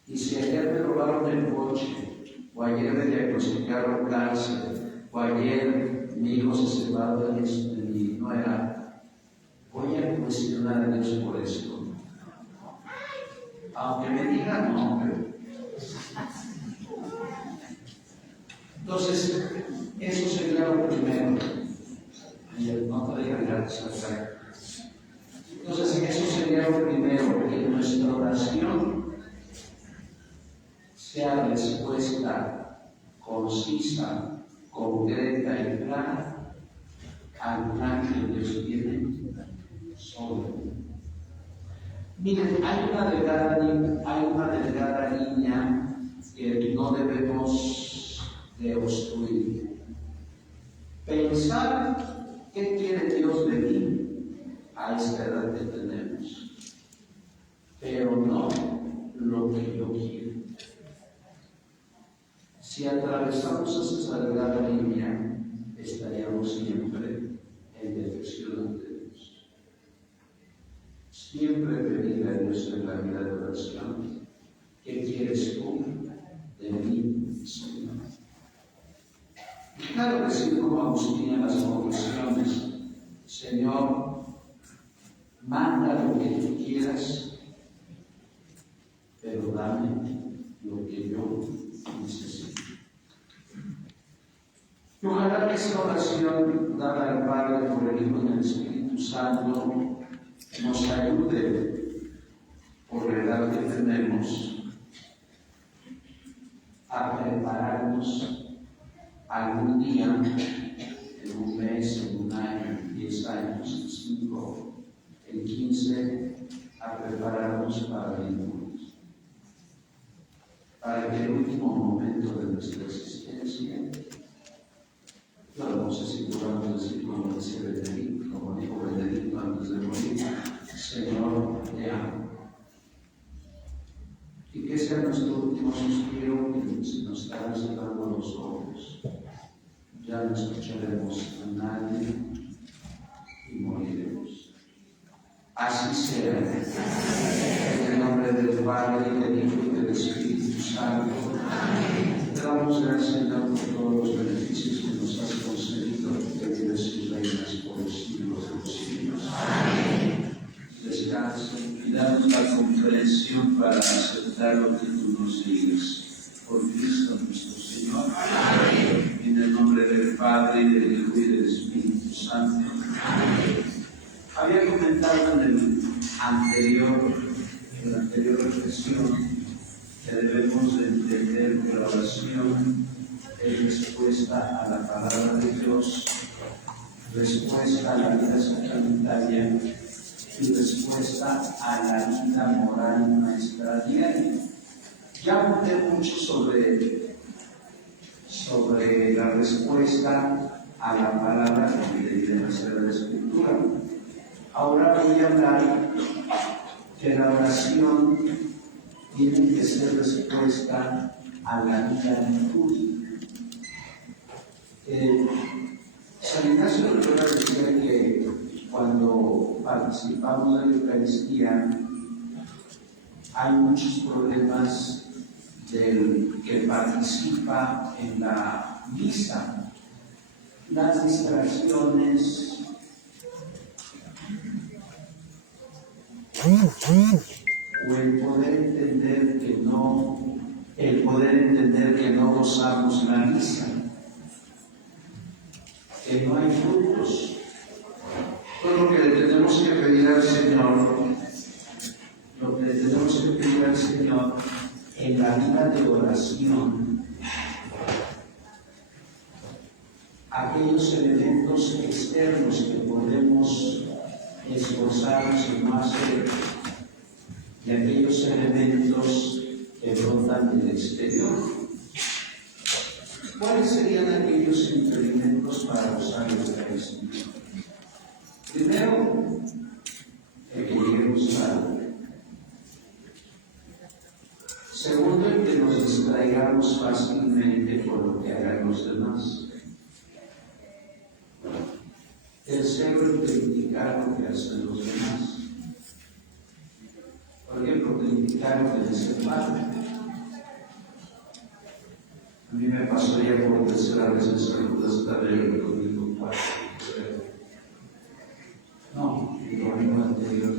Y si ayer me robaron el coche, o ayer me diagnosticaron cáncer, o ayer mi hijo se separó de mi nuera, voy a cuestionar a Dios por esto. Aunque me digan no, entonces, eso sería lo primero. No te digan gracias. Entonces, eso sería lo primero, que nuestra oración sea respuesta concisa, concreta y clara al plan que Dios tiene sobre mí. Miren, hay una delgada línea que no debemos de obstruir. Pensar qué quiere Dios de mí a esta edad que tenemos, pero no lo que yo quiero. Si atravesamos esa delgada línea, estaríamos siempre en defección ante Dios. Siempre pedir a Dios en la vida de oración, ¿qué quieres tú de mí, Señor? Y claro que sí, como Agustín en las conclusiones, Señor, manda lo que tú quieras, pero dame lo que yo necesito. Y ojalá que esta oración dada al Padre por el Hijo y el Espíritu Santo nos ayude, por la edad que tenemos, a prepararnos algún día, en un mes, en un año, en 10 años, en 5, en 15, a prepararnos para el mundo, para que el último momento de nuestra existencia, yo no sé si podamos decir como decía Benedicto, como dijo Benedicto antes de morir, Señor, te amo. Y que sea nuestro último suspiro, que se nos están cerrando los ojos. Ya no escucharemos a nadie y moriremos. Así sea. En el nombre del Padre, y del Hijo y del Espíritu Santo. Te damos gracias, Señor, por todos los beneficios que nos has concedido, que vives y reinas por los siglos de los siglos. Descansen y danos la comprensión para aceptar lo que tú nos digas. Por Cristo nuestro Señor. Amén. En el nombre del Padre, y del Hijo y del Espíritu Santo. Amén. Había comentado en la anterior reflexión, que debemos de entender que la oración es respuesta a la palabra de Dios, respuesta a la vida sacramentaria y respuesta a la vida moral nuestra diaria. Ya hablé mucho sobre la respuesta a la palabra que viene a ser la Escritura. Ahora voy a hablar que la oración tiene que ser respuesta a la vida litúrgica. San Ignacio de Loyola decía que cuando participamos de la Eucaristía hay muchos problemas del que participa en la misa. Las distracciones, o el poder entender que no gozamos la misa, que no hay frutos. Todo lo que le tenemos que pedir al Señor, en la vida de oración, aquellos elementos externos que podemos esforzarnos en no hacer, y aquellos elementos que brotan del exterior. ¿Cuáles serían aquellos impedimentos para usar el Eucaristía? Primero, el que lleguemos tarde. Segundo, el que nos distraigamos fácilmente por lo que hagan los demás. Tercero, el criticar lo que hacen los demás. Por ejemplo, criticar lo que dice el padre. A mí me pasó ya por tercera vez en saludos tarde con mi compadre. No, el domingo anterior.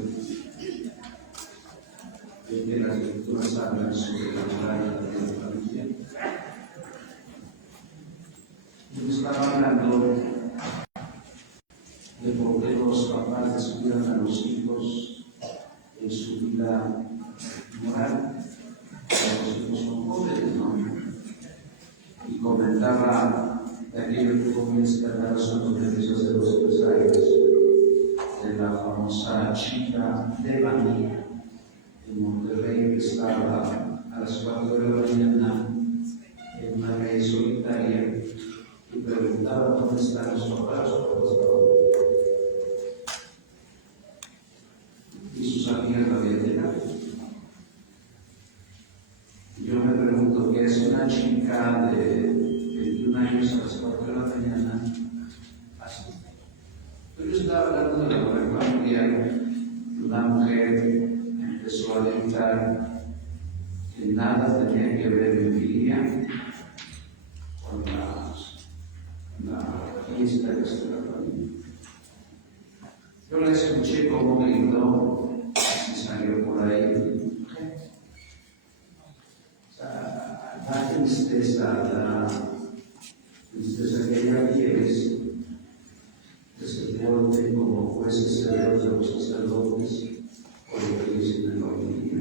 Que las lecturas hablan sobre la moral de la familia. Yo estaba hablando de por qué los papás descuidan a los hijos en su vida moral. Los hijos son jóvenes, ¿no? Y comentaba de aquello que comienza a dar sus beneficios de los 3 años, de la famosa chica de Vanilla en Monterrey, que estaba a las 4 de la mañana en una calle solitaria y preguntaba dónde están los papás. Y sus amigas la habían llegado. Yo me pregunto, ¿qué es una chica de 21 años a las 4 de la mañana? Así. Pero yo estaba hablando de la moral familiar. Una mujer empezó a gritar que nada tenía que ver en mi día con la fiesta que se la familia. Yo la escuché como gritó y salió por ahí. La tristeza que ella tienes, que se porte como jueces severos de los sacerdotes por lo que dicen en la homilía.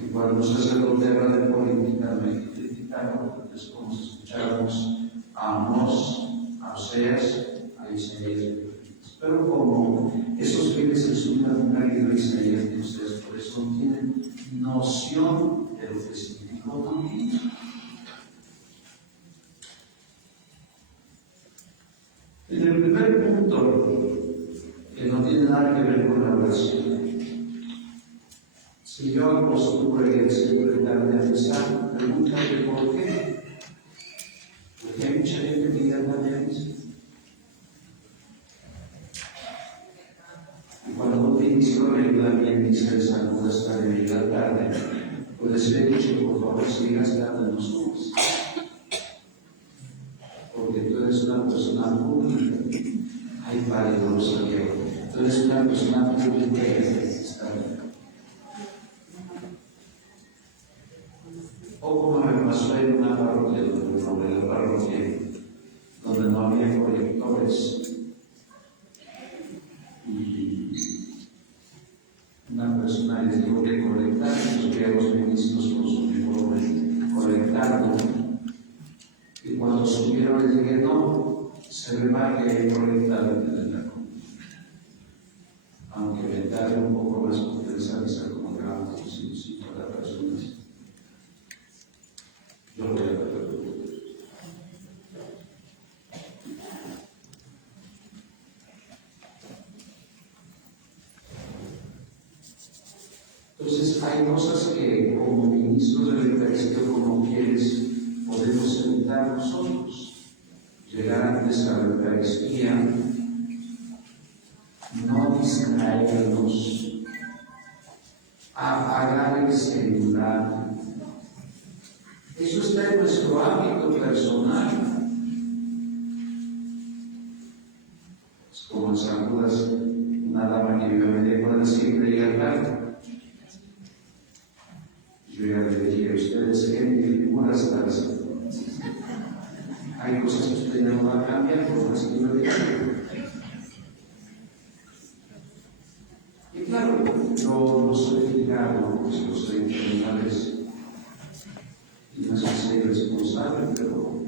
Y cuando un sacerdote habla de política, me criticaron, entonces como escuchábamos a Amós, a Oseas, a Isaías. Pero como esos fieles en su vida nunca han leído Isaías de ustedes, por eso no tienen noción de lo que significa política. En el primer punto, que no tiene nada que ver con la oración, si yo acostumbro a ir siempre tarde a misa, pregúntale por qué. Porque hay mucha gente que ya tarde a misa. Y cuando un ministro me ayuda bien, dice el saludo hasta de llegar tarde, pues le he dicho, por favor, si llegas tarde, no subes. Porque tú eres una persona pública. Ay, Padre, no lo sabía. Tú eres una persona pública y está bien. O como me pasó en una parroquia, donde no había colectores. Y una persona les dijo que colectar, y los ministros con su uniforme colectando. Y cuando subieron les dije, no, se ve mal que hay colectado en la comida. Aunque me tarde un poco más porque esa misa como grabamos 50 personas. Yo voy a tratar de Entonces, hay cosas que como ministros de la Eucaristía, como quieres, podemos evitar nosotros. Llegar antes a la Eucaristía, no distraernos, apagar el celular. Eso está en nuestro hábito personal. Es como en San Judas, una dama que vive a media cuadra siempre llega tarde. Yo ya le dije a ustedes que mi figura está así. Hay cosas que usted ya no va a cambiar por más que lo diga. Y claro, yo no soy delicado, pues no soy enfermedades y no soy ser responsable, pero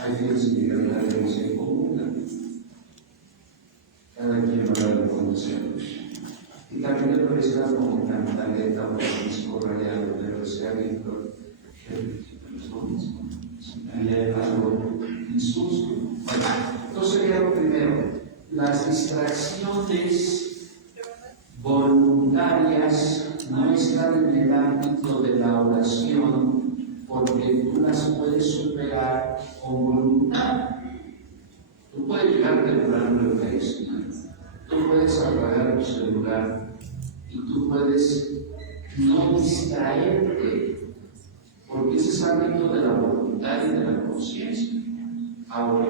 hay fieles que realmente se comulgan. Cada quien va a dar condiciones. Y también debe estar como cantaleta o disco rayado, debe ser alguien que distracciones voluntarias no están en el ámbito de la oración porque tú las puedes superar con voluntad. Tú puedes llegar temprano a la Eucaristía, tú puedes apagar tu celular y tú puedes no distraerte, porque ese es el ámbito de la voluntad y de la conciencia. Ahora,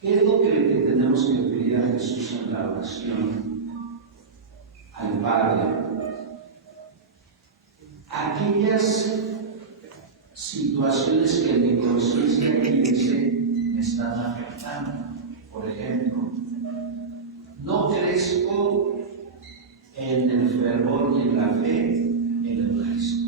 ¿qué es lo que tenemos que pedir a Jesús en la oración al Padre? Aquellas situaciones que en mi conciencia me están afectando. Por ejemplo, no crezco en el fervor y en la fe en la Eucaristía.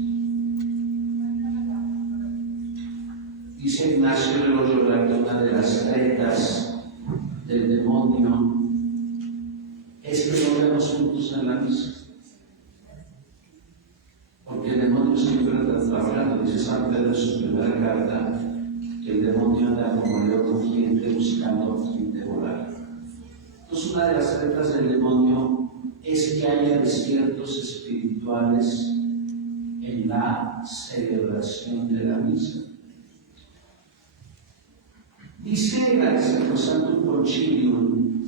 Dice Ignacio de Loyola que una de las tretas del demonio es que no vemos juntos en la misa. Porque el demonio siempre está trabajando. Dice San Pedro en su primera carta que el demonio anda como león rugiente buscando a quien devorar. Entonces, una de las tretas del demonio es que haya desiertos espirituales en la celebración de la misa. Dice el Sacrosanctum Concilium,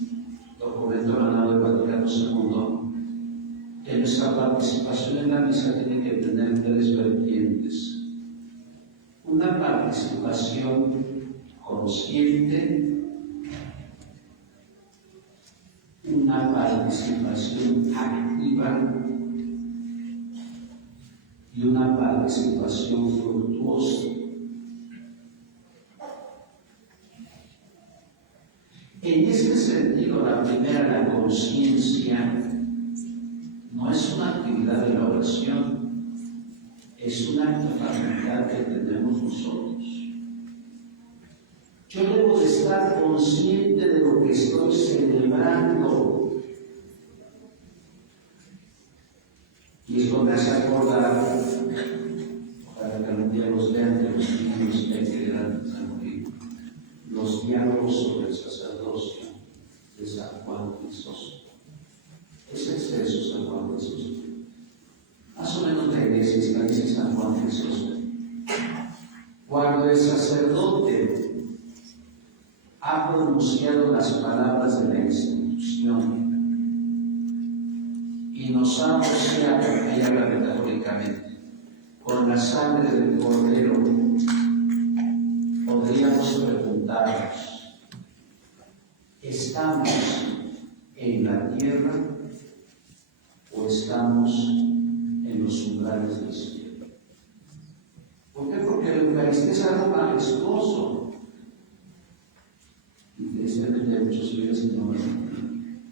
documento emanado del Vaticano II, que nuestra participación en la misa tiene que tener tres vertientes. Una participación consciente, una participación activa y una participación fructuosa. En este sentido, la primera, la conciencia, no es una actividad de la oración, es una facultad que tenemos nosotros. Yo debo de estar consciente de lo que estoy celebrando. Y esto me hace acordar, para que algún día los vean, de los niños que quedan a morir, los diálogos sobre el sacerdocio de San Juan Crisóstomo. Es exceso San Juan Crisóstomo. Más o menos la iglesia está dice San Juan Crisóstomo. Cuando el sacerdote ha pronunciado las palabras de la institución y nos ha rociado, ella habla metafóricamente, con la sangre del Cordero, podríamos preguntarnos: ¿estamos en la tierra o estamos en los umbrales del cielo? ¿Por qué? Porque la Eucaristía es algo majestuoso. Y tristemente hay muchos fieles que no lo entienden.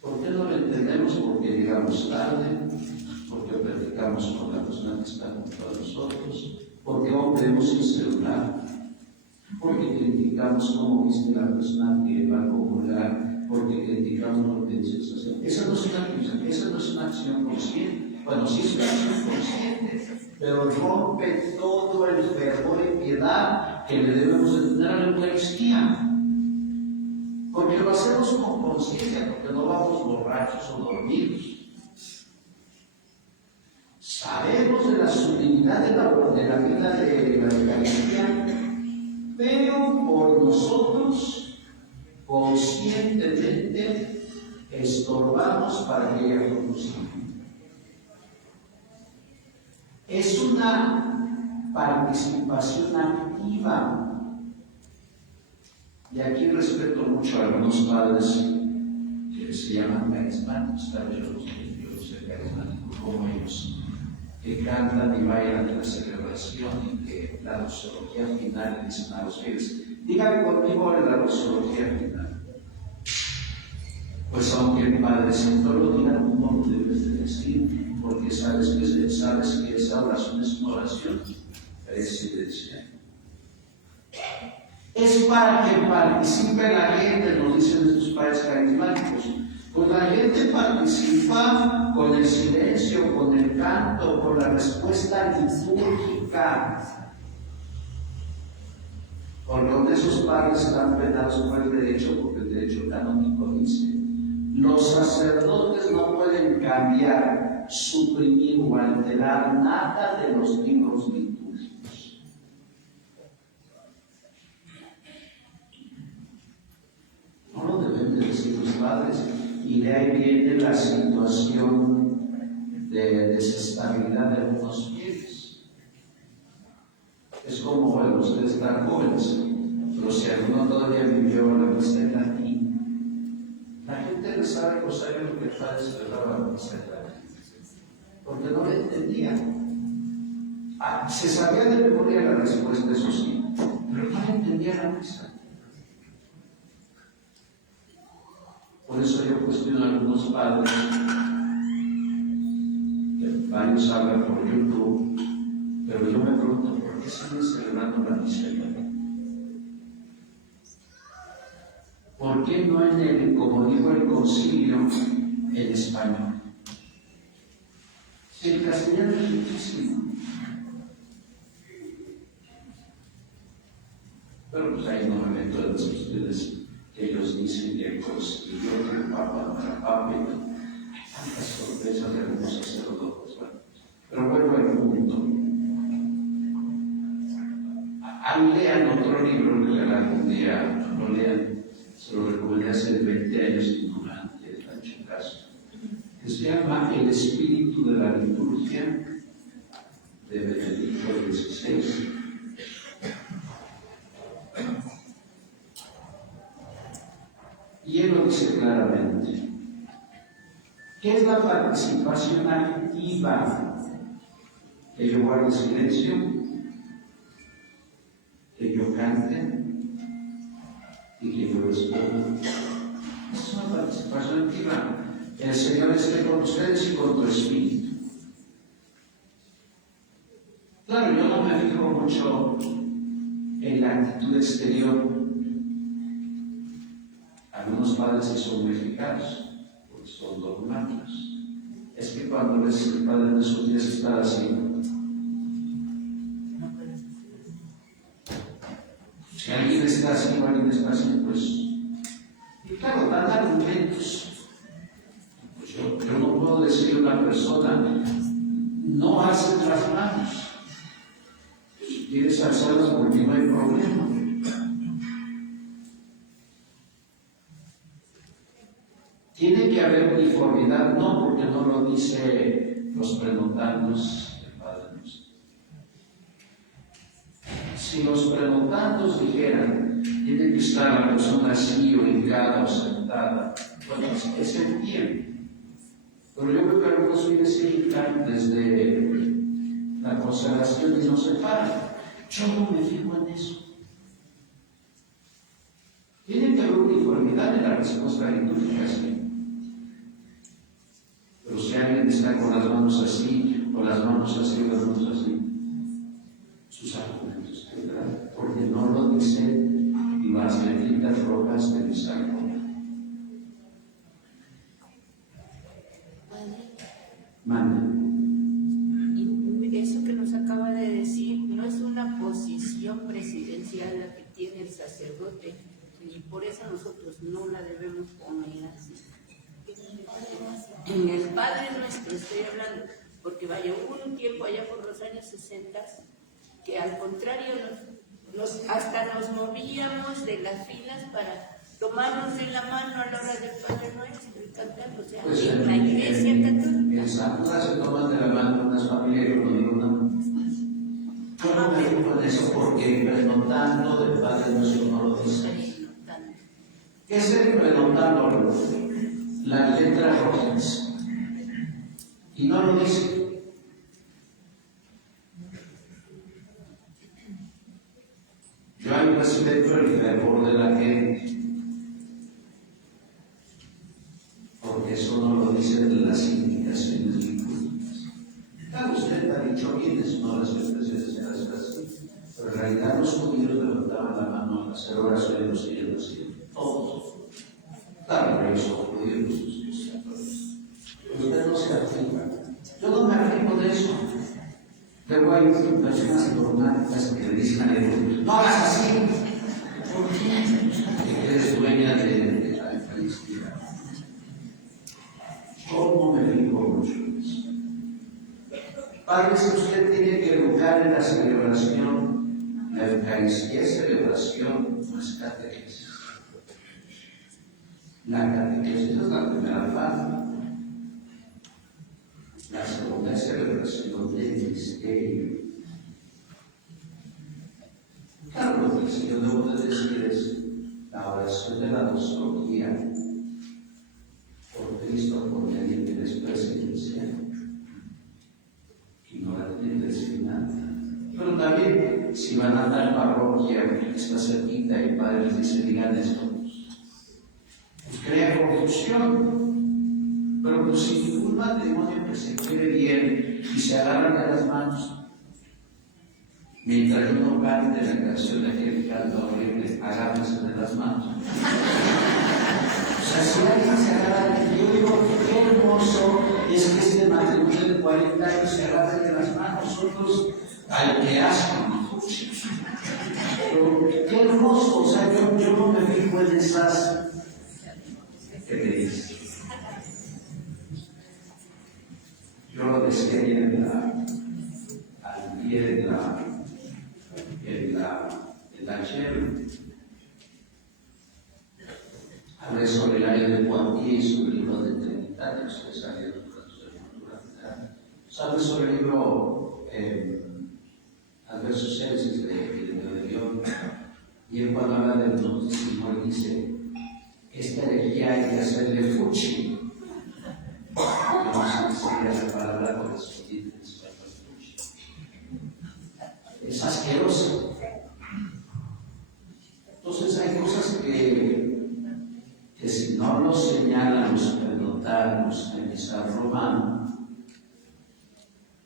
¿Por qué no lo entendemos? Porque llegamos tarde, porque platicamos con la persona que está junto a nosotros, porque aún vemos el celular, porque criticamos cómo viste la persona que va a comulgar, porque criticamos lo que dice el sacerdote. Esa no es una acción consciente. Bueno, sí es una acción consciente, pero rompe todo el fervor y piedad que le debemos de tener a la Eucaristía. Porque lo hacemos con conciencia, porque no vamos borrachos o dormidos. Sabemos de la sublimidad de la vida de la Eucaristía, pero por nosotros conscientemente estorbamos para que ella funcione. Es una participación activa. Y aquí respeto mucho a algunos padres que se llaman carismáticos, tal vez yo los sé carismáticos como ellos, que cantan y bailan en la celebración y que la doxología final dicen a los fieles: digan conmigo la doxología final. Pues aunque el Padre Santo lo diga, no lo debes de decir, porque sabes que esa oración es una oración presidencial. Es para que participe la gente, nos dicen estos padres carismáticos. Pues la gente participa con el silencio, con el canto, con la respuesta litúrgica. Porque con esos padres están penados por el derecho, porque el derecho canónico dice: los sacerdotes no pueden cambiar, suprimir o alterar nada de los libros litúrgicos. No lo deben de decir los padres, y de ahí viene la situación de desestabilidad de algunos fieles. Es como, bueno, ustedes están jóvenes, pero si alguno todavía vivió la misa en latín, la gente le sabe el rosario lo que el padre celebraba la misa en latín, porque no le entendía. Se sabía de memoria la respuesta, eso sí, pero no le entendía la misa. Por eso yo cuestiono a algunos padres, que varios hablan por YouTube, pero yo me pregunto, ¿por qué siguen celebrando la misa en latín? ¿Por qué no en el, como dijo el concilio, en español? Si el castellano es difícil. Pero pues ahí no me meto en los ustedes que ellos dicen que el concilio, que el Papa no era Papa, tantas sorpresas de algunos sacerdotes. Bueno, pero vuelvo al punto. Lean otro libro que algún día no lean. Se lo recomendé hace 20 años y no me han hecho caso. Que se llama El espíritu de la liturgia, de Benedicto XVI. Y él lo dice claramente. ¿Qué es la participación activa? Que yo guarde silencio, que yo cante y que yo responda. Es una participación activa. El Señor esté con ustedes y con tu espíritu. Claro, yo no me fijo mucho en la actitud exterior. Algunos padres sí son muy eficaces, porque son dogmáticos. Es que cuando ves el padre de sus días estar así, si alguien está así o alguien está así, pues, y claro, dan argumentos. Pues yo no puedo decirle a una persona, no alces las manos. Si quieres alzarlas, porque no hay problema. Tiene que haber uniformidad, no porque no lo dice los prenotanos del Padre Nuestro. Si los prenotanos dijeran, tiene que estar la persona así o hincada o sentada, bueno, es el tiempo. Pero yo creo que algunos fines se hincan desde la consagración y no se paran. Yo no me fijo en eso. Tiene que haber uniformidad en la respuesta litúrgica, sí. Pero si alguien está con las manos así, o las manos así, o las manos así, sus argumentos tendrán, porque no lo dicen las letritas rojas del Salmo. Mande. Eso que nos acaba de decir no es una posición presidencial la que tiene el sacerdote, y por eso nosotros no la debemos poner así. En el Padre Nuestro estoy hablando, porque vaya, hubo un tiempo allá por los años 60 que al contrario hasta nos movíamos de las filas para tomarnos de la mano a la hora del Padre Nuestro y cantar, o sea, Pues en la iglesia católica. En San Juan se toman de la mano unas familias que no digo nada. Yo no me fijo en eso porque el prenotando del Padre Nuestro no lo dice. ¿Qué es el prenotando? Las letras rojas. Y no lo dice. Yo hay respeto el fervor de la gente, porque eso no lo dicen las indicaciones litúrgicas. Claro, usted ha dicho bien, es no las expresiones de las así, pero en realidad los judíos levantaban la mano al hacer oración y los siguen haciendo, todos. Claro, pero ellos son judíos, pero usted no se afirma. Yo no me afirmo de eso. Luego hay personas dogmáticas que le dicen a Dios, no hagas así, que eres dueña de la Eucaristía. ¿Cómo me fijo mucho en eso? Padre, si usted tiene que educar en la celebración, la Eucaristía es celebración, no es catequesis. La catequesis es la primera parte. La segunda es celebración del misterio. Claro, lo que yo debo de decir es la oración de la doxología por Cristo, por medio de la experiencia, y no la tienen que decir nada. Pero también, si van a dar parroquia que está cerquita y el Padre les dice, digan esto, pues crea confusión. Pero pues si ningún matrimonio que se quede bien y se agarran de las manos, mientras uno cante la canción de aquel canto horrible, agárrense de las manos. O sea, si alguien se agarra, yo digo, qué hermoso es que este matrimonio de 40 años se agarre de las manos, otros, al que asco, ¿no? Pero qué hermoso, o sea, yo no me fijo en esas, ¿qué te dice? Yo lo decía al pie de la Shell, hablé sobre el área de Poitiers y sobre el libro de Trinidad, ustedes han leído hablé sobre el libro Adversus Génesis de León, y él cuando habla del gnosticismo, él dice, esta herejía hay que hacerle fuchi. No sé si sería la palabra correspondiente en español, fuchi. Es asqueroso. Entonces hay cosas que si no los señalan los sacerdotes en misa romana,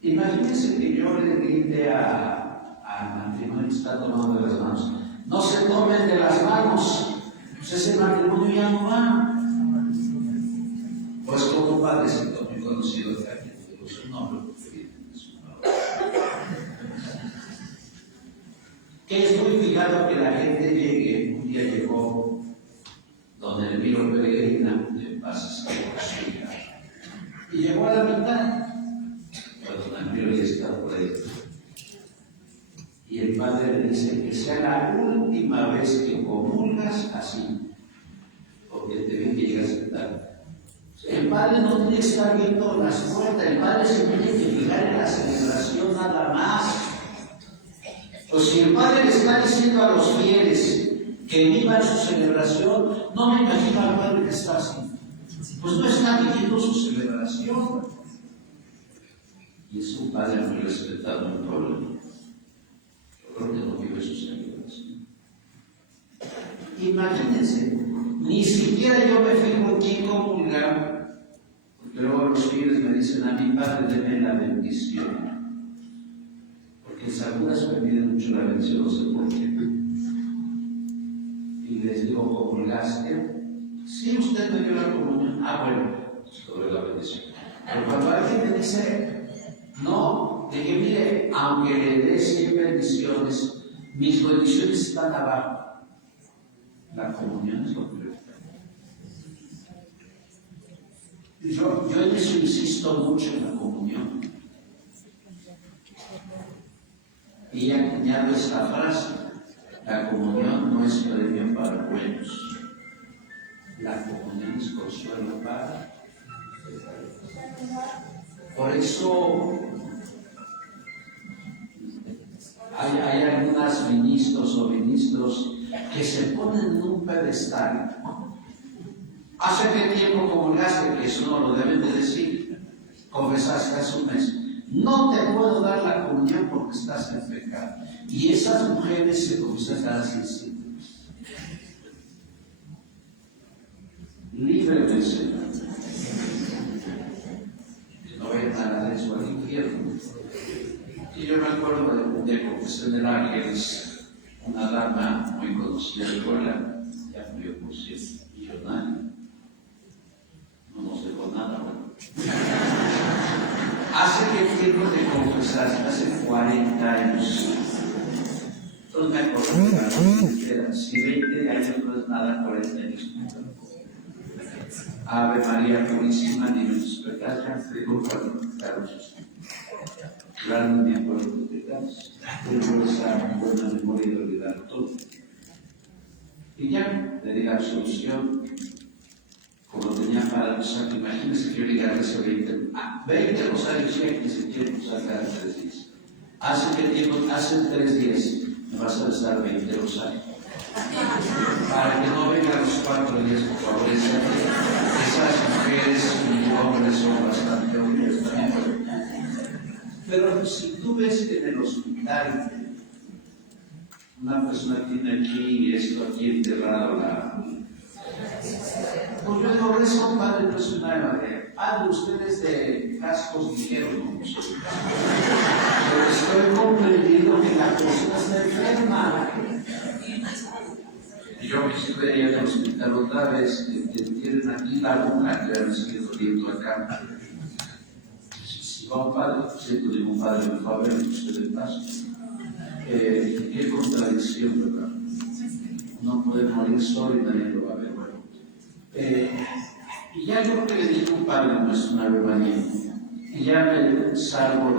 imagínense que yo le grite al matrimonio que está tomando de las manos, no se tomen de las manos, pues ese matrimonio ya no va. Pues como un padrecito muy conocido de aquí, digo su nombre porque viene su nombre. Que es muy fijado que la gente llegue, un día llegó donde el Miro Peregrina de Paz y llegó a la mitad, cuando el Miro ya está por ahí. Y el padre le dice que sea la última vez que comulgas así, porque te ven que llegas tarde. El padre no tiene que estar viendo las puertas, el padre se tiene que fijar en la celebración nada más. Pues si el padre le está diciendo a los fieles que vivan su celebración, no me imagino al padre que está así. Pues no está viviendo su celebración. Y es un padre muy respetado en el pueblo. Yo creo que no vive su celebración. Imagínense, ni siquiera yo me fijo en quién comulga. Porque luego los fieles me dicen a mi padre, denme la bendición. Porque algunas me piden mucho la bendición, no sé por qué. Y les digo, ¿comulgaste? Sí, usted me dio la comunión. Ah, bueno, sobre la bendición. Pero cuando alguien me dice, no, de que mire, aunque le dé 100 bendiciones, mis bendiciones están abajo. La comunión es lo que yo en eso insisto mucho en la comunión. Y he acuñado esta frase: la comunión no es premio para buenos, la comunión es consuelo para. Por eso hay algunos ministros o ministros que se ponen en un pedestal. ¿Hace qué tiempo comulgaste? Que eso no lo deben de decir. Confesaste hace un mes. No te puedo dar la comunión porque estás en pecado. Y esas mujeres se confiesan cada 6 meses. Líbreme, Señor. Que no vayan a dar eso al infierno. Y yo me acuerdo de confesión del Ángeles, una dama muy conocida de Puebla, ya murió por cierto, millonaria. No nos dejó nada, bueno. ¿Hace qué tiempo te confesaste? Hace 40 años. Entonces me acuerdo que si 20 años no es nada, 40 años no es nada. Ave María Purísima, ni nuestros pecados, Carlos. Claro, me acuerdo de los pecados. Tengo esa buena memoria de olvidar todo. Y ya, le di la absolución. Como tenía para los santos, imagínense que yo le agarré ese 20 rosarios ya que se quieren usar cada 3 días. Hace 3 días me vas a besar 20 rosarios. Para que no vengan los 4 días, por favor, esas mujeres y hombres son bastante hombres también. Pero si tú ves que en el hospital una persona tiene aquí esto aquí enterrado pues yo digo, eso, padre, no es una evadera. Hablen ustedes de cascos ligeros, ¿no? Pero estoy comprendido que la persona está enferma. Yo que estuve allá en el hospital otra vez, que tienen aquí la aguja que me sigue doliendo acá. Si va un padre, siento de un padre me fue a ver, usted de paso. Qué contradicción, ¿verdad? No puede morir solo y nadie lo va a ver. Y ya yo creo que le dije un padre nuestro, una María, y ya me salgo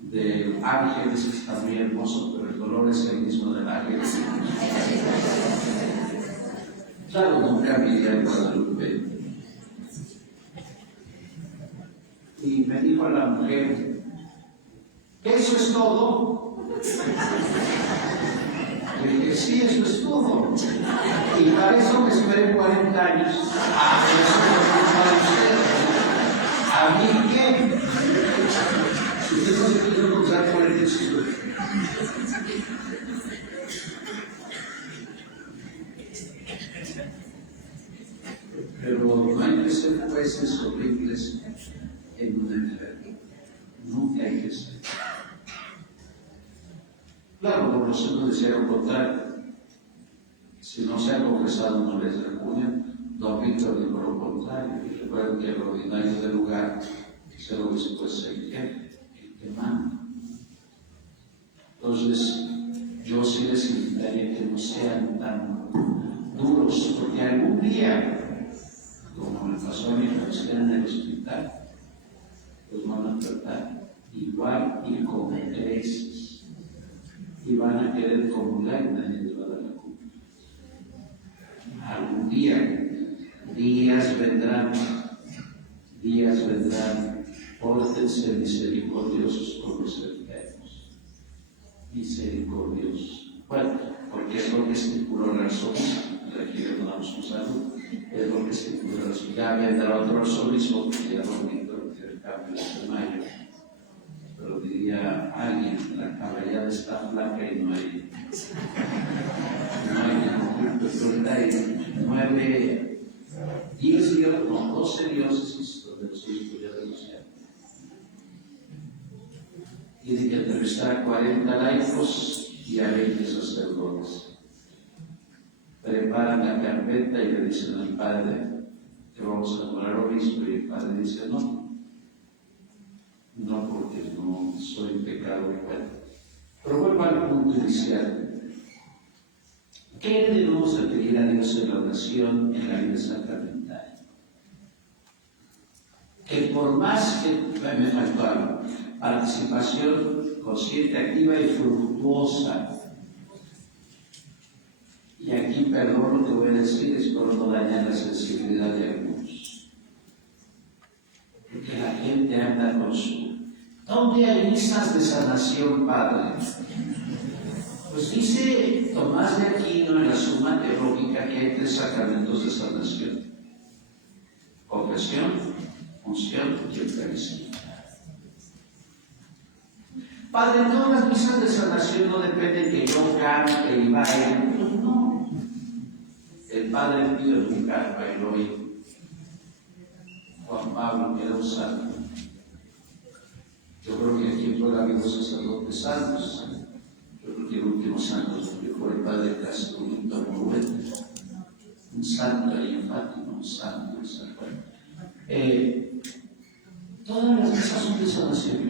de ángeles, que está muy hermoso, pero el dolor es el mismo del ángel. Claro, nunca vi el Guadalupe. Y me dijo a la mujer, ¿eso es todo? Le dije, sí, eso es todo. Y para eso me esperé 40 años. Eso es lo que ¿a mí qué? Si usted no se quiere cruzar por el Jesús. Pero no hay que ser jueces horribles en un enfermo. Nunca hay que ser. Claro, por los signos decía lo contrario. Si no se ha confesado una vez la cuña, don Víctor dijo lo contrario. Y recuerden que el ordinario del lugar es el obispo, es el que manda. Entonces, yo sí les invitaría que no sean tan duros, porque algún día, como me pasó a mí cuando estén en el hospital, los van a tratar igual y con creces. Y van a querer comulgar y nadie les va a dar la culpa. Algún día, días vendrán, pórtense misericordiosos con los enfermos. Misericordiosos. Bueno, porque es lo que estipuló el arzobispo, aquí le damos un saludo, es lo que estipuló el arzobispo. Ya vendrá otro arzobispo, que ya don Víctor, que el cambio de mayo. Pero diría alguien, la caballada está flaca y no hay ningún 12 diócesis donde los obispos ya denunciaron. Tiene que entrevistar a 40 laicos y a 20 sacerdotes. Preparan la carpeta y le dicen al padre que vamos a nombrar obispo, y el padre dice no, porque no soy pecado de cuenta. Pero vuelvo al punto inicial. ¿Qué debemos de pedir a Dios en la oración en la vida sacramental? Que por más que me faltó algo, participación consciente, activa y fructuosa. Y aquí, perdón lo que voy a decir, espero no dañar la sensibilidad de algunos. Porque la gente anda con su... ¿Dónde hay misas de sanación, Padre? Pues dice Tomás de Aquino en la Suma Teológica que hay 3 sacramentos de sanación: confesión, unción y Eucaristía. Padre, todas las misas de sanación no dependen que yo cante y baile. No. El Padre Pío nunca bailó y Juan Pablo, que era un santo. Yo creo que aquí puede haber 2 sacerdotes santos. Yo creo que el último santo fue el padre Castorito Moruete, un santo ahí en Fátima, un santo de San Juan. Todas las misas son de sanación.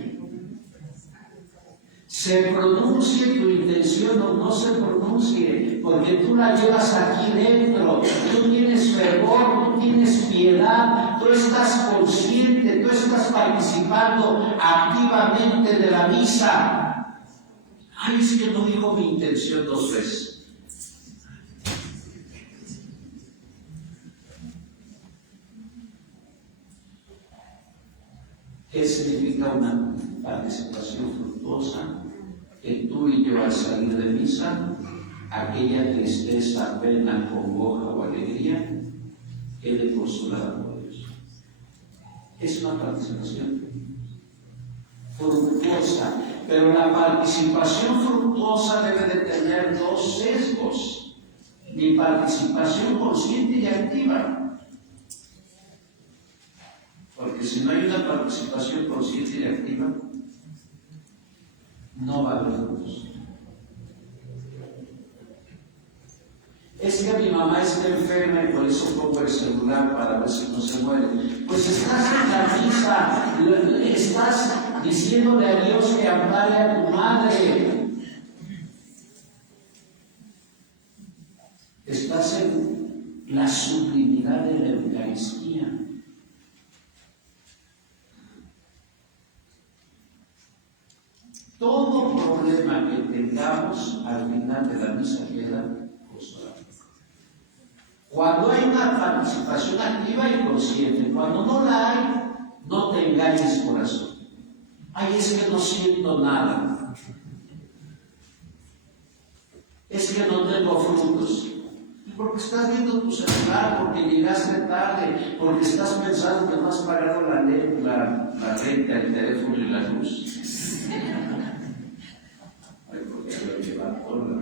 se pronuncie tu intención o no se pronuncie, porque tú la llevas aquí dentro, tú tienes fervor, tú tienes piedad, tú estás consciente, tú estás participando activamente de la misa. Ay, es que no dijo mi intención 2 veces. ¿Qué significa una participación fructuosa? Que tú y yo al salir de misa, aquella tristeza, pena, congoja o alegría, quede consolada por Dios. Es una participación fructuosa, pero la participación fructuosa debe de tener 2 sesgos: mi participación consciente y activa. Porque si no hay una participación consciente y activa, no va a haber frutos. Es que mi mamá está enferma y por eso pongo el celular para ver si no se muere. Pues estás en la misa, estás diciéndole a Dios que ampare a tu madre. Estás en la sublimidad de la Eucaristía. Todo problema que tengamos al final de la misa queda consolado. Cuando hay una participación activa y consciente, cuando no la hay, no te engañes, corazón. Ay, es que no siento nada. Es que no tengo frutos. Porque estás viendo tu celular, porque llegaste tarde, porque estás pensando que no has pagado la renta, el teléfono y la luz. Ay, porque lo lleva toda.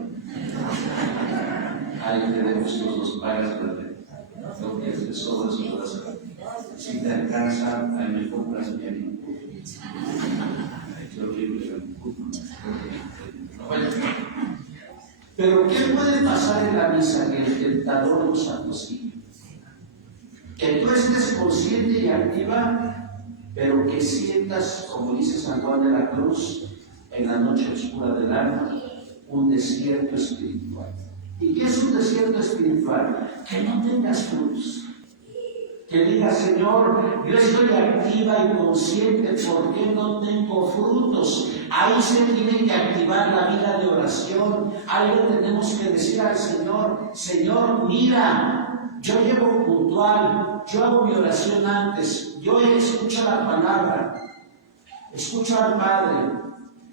Ay, tenemos todos los pagas la renta. Lo que es de sobras y horas. Si te alcanza, ahí me compras mi amigo. Ay, qué horrible. No vaya a ser. Pero ¿qué puede pasar en la misa? Que el tentador nos atosigue. Que tú estés consciente y activa, pero que sientas, como dice San Juan de la Cruz, en la noche oscura del alma, un desierto espiritual. ¿Y qué es un desierto espiritual? Que no tengas frutos. Que digas, Señor, yo estoy activa y consciente, ¿por qué no tengo frutos? Ahí se tiene que activar la vida de oración. Ahí le tenemos que decir al Señor, Señor, mira, yo llevo puntual, yo hago mi oración antes, yo escucho la palabra, escucho al Padre,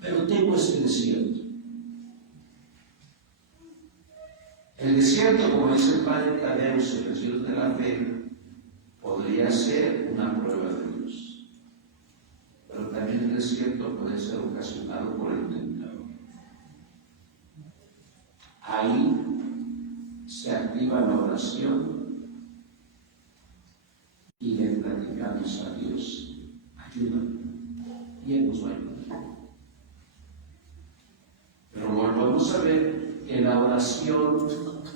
pero tengo este desierto. El desierto, como dice el Padre Tadeus, el desierto de la fe, podría ser una prueba de Dios, pero también el desierto puede ser ocasionado por el tentador. Ahí se activa la oración y le platicamos a Dios, ayúdame, y Él nos va a ayudar. Pero volvamos a ver que la oración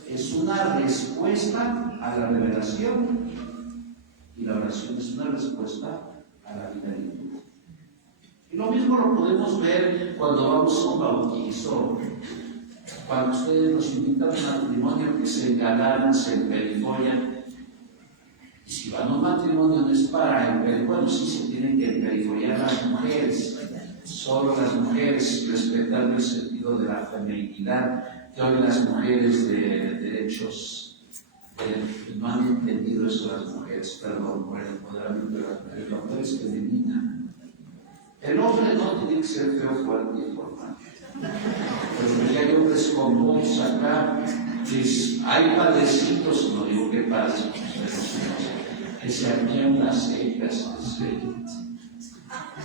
es una respuesta a la revelación. Y la oración es una respuesta a la vida litúrgica. Y lo mismo lo podemos ver cuando vamos a un bautizo, cuando ustedes nos invitan a un matrimonio que se engalanan, se emperifollan. Y si van a un matrimonio no es para emperifollar, bueno, sí se tienen que emperifollar las mujeres, solo las mujeres, respetando el sentido de la feminidad, que hoy las mujeres de derechos no han entendido eso las mujeres, perdón por el empoderamiento de las mujeres. La mujer es femenina. El hombre no tiene que ser feo, fuerte y formal. Pero ya hay hombres con voz acá, hay padrecitos, no digo que padres, que se arquean las cejas,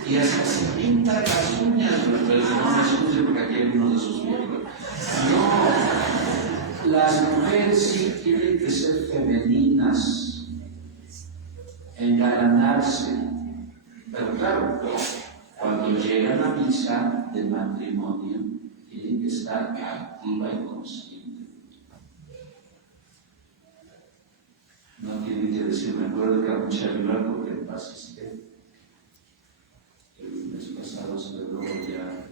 y hasta se pintan las uñas, pero no me escuchen porque aquí hay uno de sus miembros. No, las mujeres sí tienen que ser femeninas, engalanarse, pero claro, cuando llegan a misa de matrimonio, tienen que estar activa y consciente. No tienen que decir, me acuerdo que a mucha ayuda porque en paz esté. El mes pasado celebró ya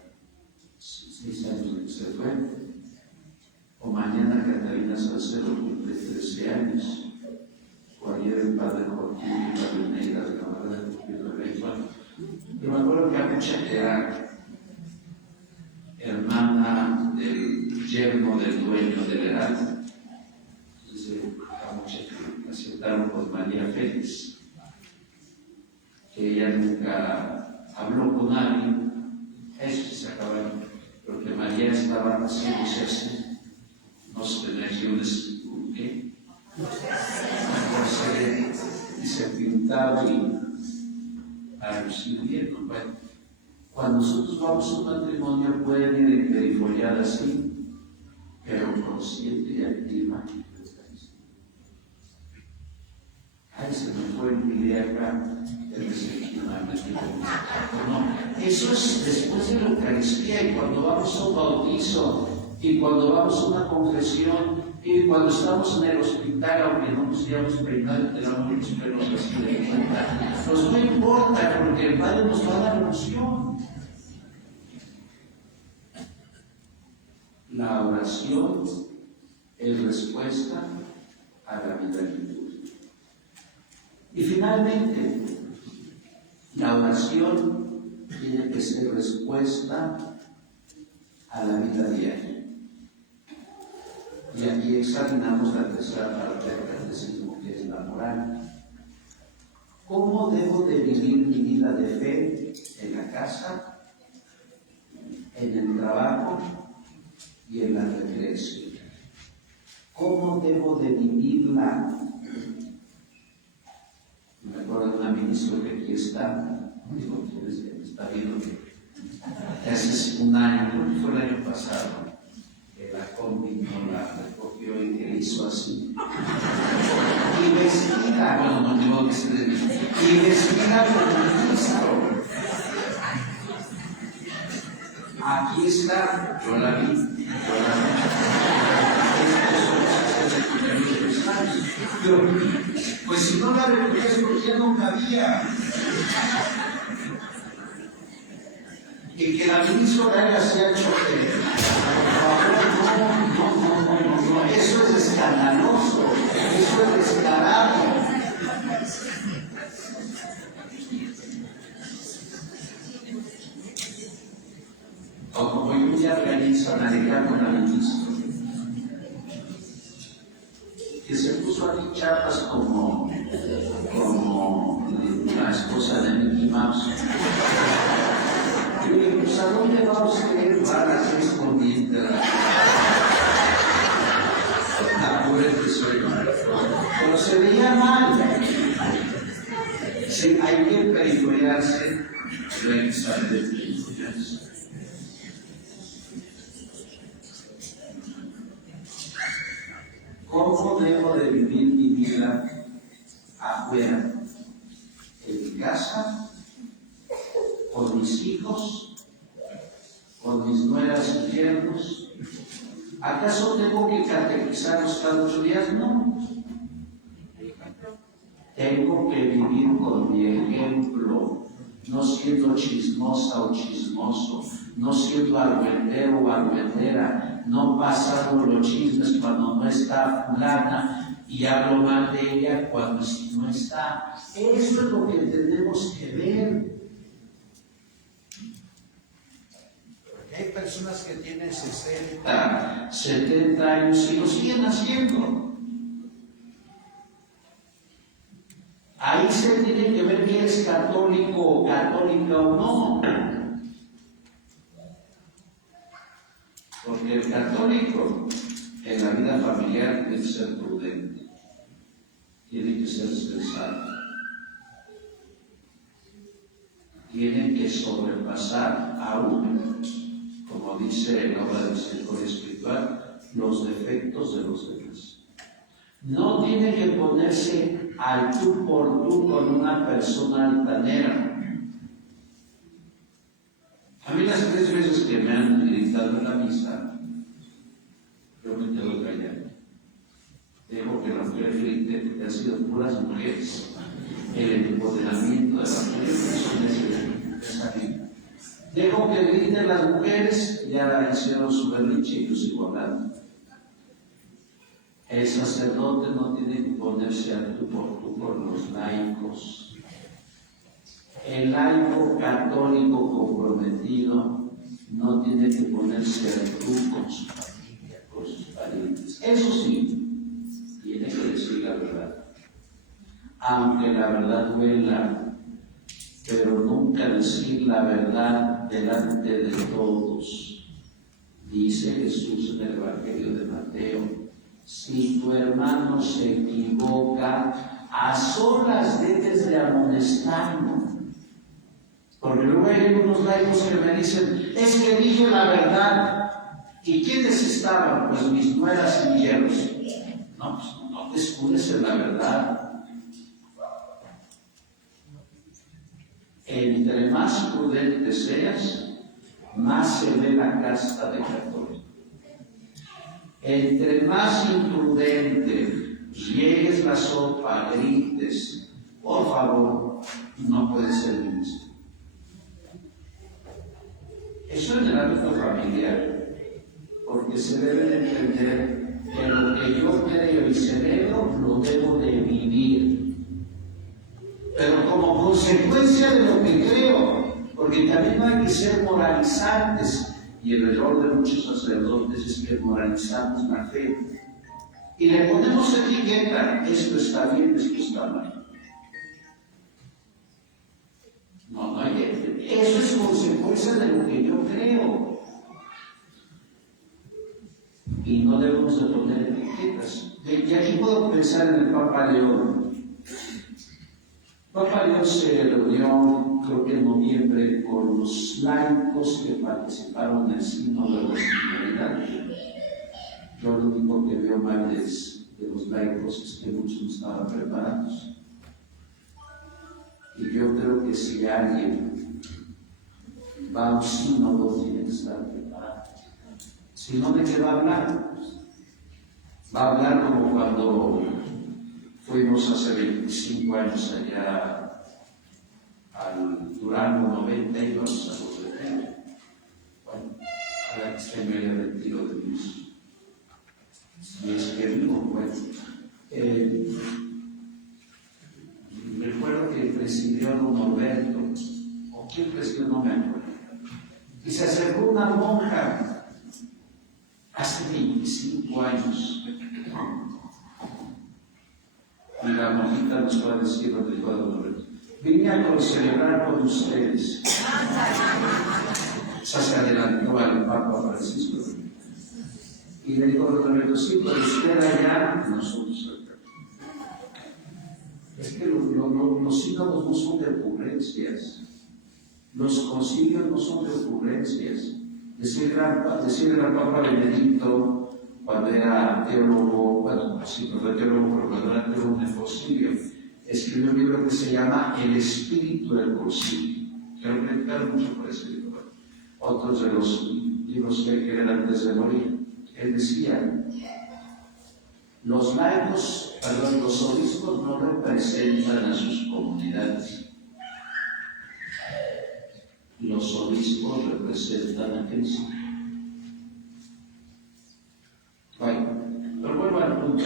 acuerdo que Capucha, que era hermana del yerno del dueño del Heraldo, entonces Capucha que la aceptaron por María Félix, que ella nunca habló con alguien, eso se acabaron, porque María estaba haciéndose así, no se tenía ¿qué? Y se pintaba y a lucir bien. Bueno, cuando nosotros vamos a un matrimonio pueden ir perifollada así, pero consciente y activa. Ay, se me fue el idea acá, no, eso es después de la Eucaristía y cuando vamos a un bautizo y cuando vamos a una confesión y cuando estamos en el hospital, aunque no nos hayamos peinado y tenemos los pelos así de cuenta, pues no importa porque el Padre nos va a dar la unción. La oración es respuesta a la vida litúrgica. Y finalmente, la oración tiene que ser respuesta a la vida diaria. Y aquí examinamos la tercera parte del catecismo, que es la moral. ¿Cómo debo de vivir mi vida de fe en la casa, en el trabajo y en la recreación? ¿Cómo debo de vivirla? Me acuerdo de una ministra que aquí está, digo, que está viendo que hace un año, creo que fue el año pasado, que la combi no la recogió y que hizo así. Y vestida, bueno, no digo que se le diga, y vestida como ministro. Aquí está, yo la vi. Pero, pues si no la recogías, porque ya no cabía. Y que la ministra le hacía choque. No, eso es escandaloso, eso es descarado. O como yo ya organizo manejar con la ministra, que se puso aquí chapas como la esposa de Mickey Mouse. Y le dije, pues ¿a dónde vamos a ir? Van a ser escondidas. La pobre que soy. Pero se veía mal. Sí, hay que periferiarse, pero hay que saber de periferiarse. ¿Cómo debo de vivir mi vida afuera? ¿En mi casa? ¿Con mis hijos? ¿Con mis nueras y yernos? ¿Acaso tengo que catequizarlos cada 8 días? No. Tengo que vivir con mi ejemplo, no siendo chismosa o chismoso, no siendo argüendero o argüendera, no pasando los chismes cuando no está fulana y hablo mal de ella cuando sí no está. Eso es lo que tenemos que ver. Porque hay personas que tienen 60, 70 años y lo siguen haciendo. Ahí se tiene que ver que eres católico o católica o no. Porque el católico en la vida familiar tiene que ser prudente, tiene que ser sensato, tiene que sobrepasar aún, como dice la obra del Misericordia Espiritual, los defectos de los demás. No tiene que ponerse al tú por tú con una persona altanera. A mí las 3 veces que me han gritado en la misa, yo me quedo callado. Dejo que la mujer grite, porque han sido puras mujeres. El empoderamiento de la mujer es esa vida. Dejo que griten las mujeres, ya hicieron su berrinche y yo sigo hablando. El sacerdote no tiene que ponerse al tú por tú con los laicos. El laico católico comprometido no tiene que ponerse al tú con su familia, con sus parientes. Eso sí, tiene que decir la verdad. Aunque la verdad duela, pero nunca decir la verdad delante de todos. Dice Jesús en el Evangelio de Mateo: si tu hermano se equivoca, a solas debes de amonestarlo. Porque luego hay algunos laicos que me dicen: es que dije la verdad. ¿Y quiénes estaban? Pues mis nueras y mis yernos. No, pues no te escudes en la verdad. Entre más prudente seas, más se ve la casta de católico. Entre más imprudente riegues la sopa, grites, por favor, no puede ser ministro. Eso es el ámbito familiar, porque se debe de entender que lo que yo creo y celebro lo debo de vivir. Pero como consecuencia de lo que creo, porque también no hay que ser moralizantes, y el error de muchos sacerdotes es que moralizamos la fe y le ponemos etiqueta: esto está bien, esto está mal. No hay que. Eso es consecuencia de lo que yo creo y no debemos de poner etiquetas. Y aquí puedo pensar en el Papa León. Papa León se reunió, creo que en noviembre, con los laicos que participaron en el sínodo de la hospitalidad. Yo lo único que veo mal de los laicos es que muchos no estaban preparados. Y yo creo que si alguien va a un sínodo, tiene que estar preparado. Si no, ¿de qué va a hablar? Va a hablar como cuando fuimos hace 25 años allá al Durango 90 y íbamos a los retiros. Bueno, ahora que estoy medio retiro de mis queridos, bueno. Recuerdo que presidió don Norberto, o quién presidió, no me acuerdo. Y se acercó una monja hace 25 años. Y la monjita nos va a decir lo que dijo don Norberto: vine a celebrar con ustedes. Esa se adelantó al Papa Francisco. Y le dijo don Norberto: sí, pero usted allá, nosotros acá. Es que los sínodos no son de ocurrencias. Los concilios no son de ocurrencias. Decía el Papa Benedicto, cuando era teólogo, bueno, sí, no fue teólogo, pero cuando era teólogo en el concilio, escribió un libro que se llama El espíritu del concilio. Quiero criticar mucho por ese libro. Otros de los libros que querían antes de morir. Él decía: los laicos, los obispos no representan a sus comunidades. Los obispos representan a Cristo. Bueno, pero vuelvo al punto.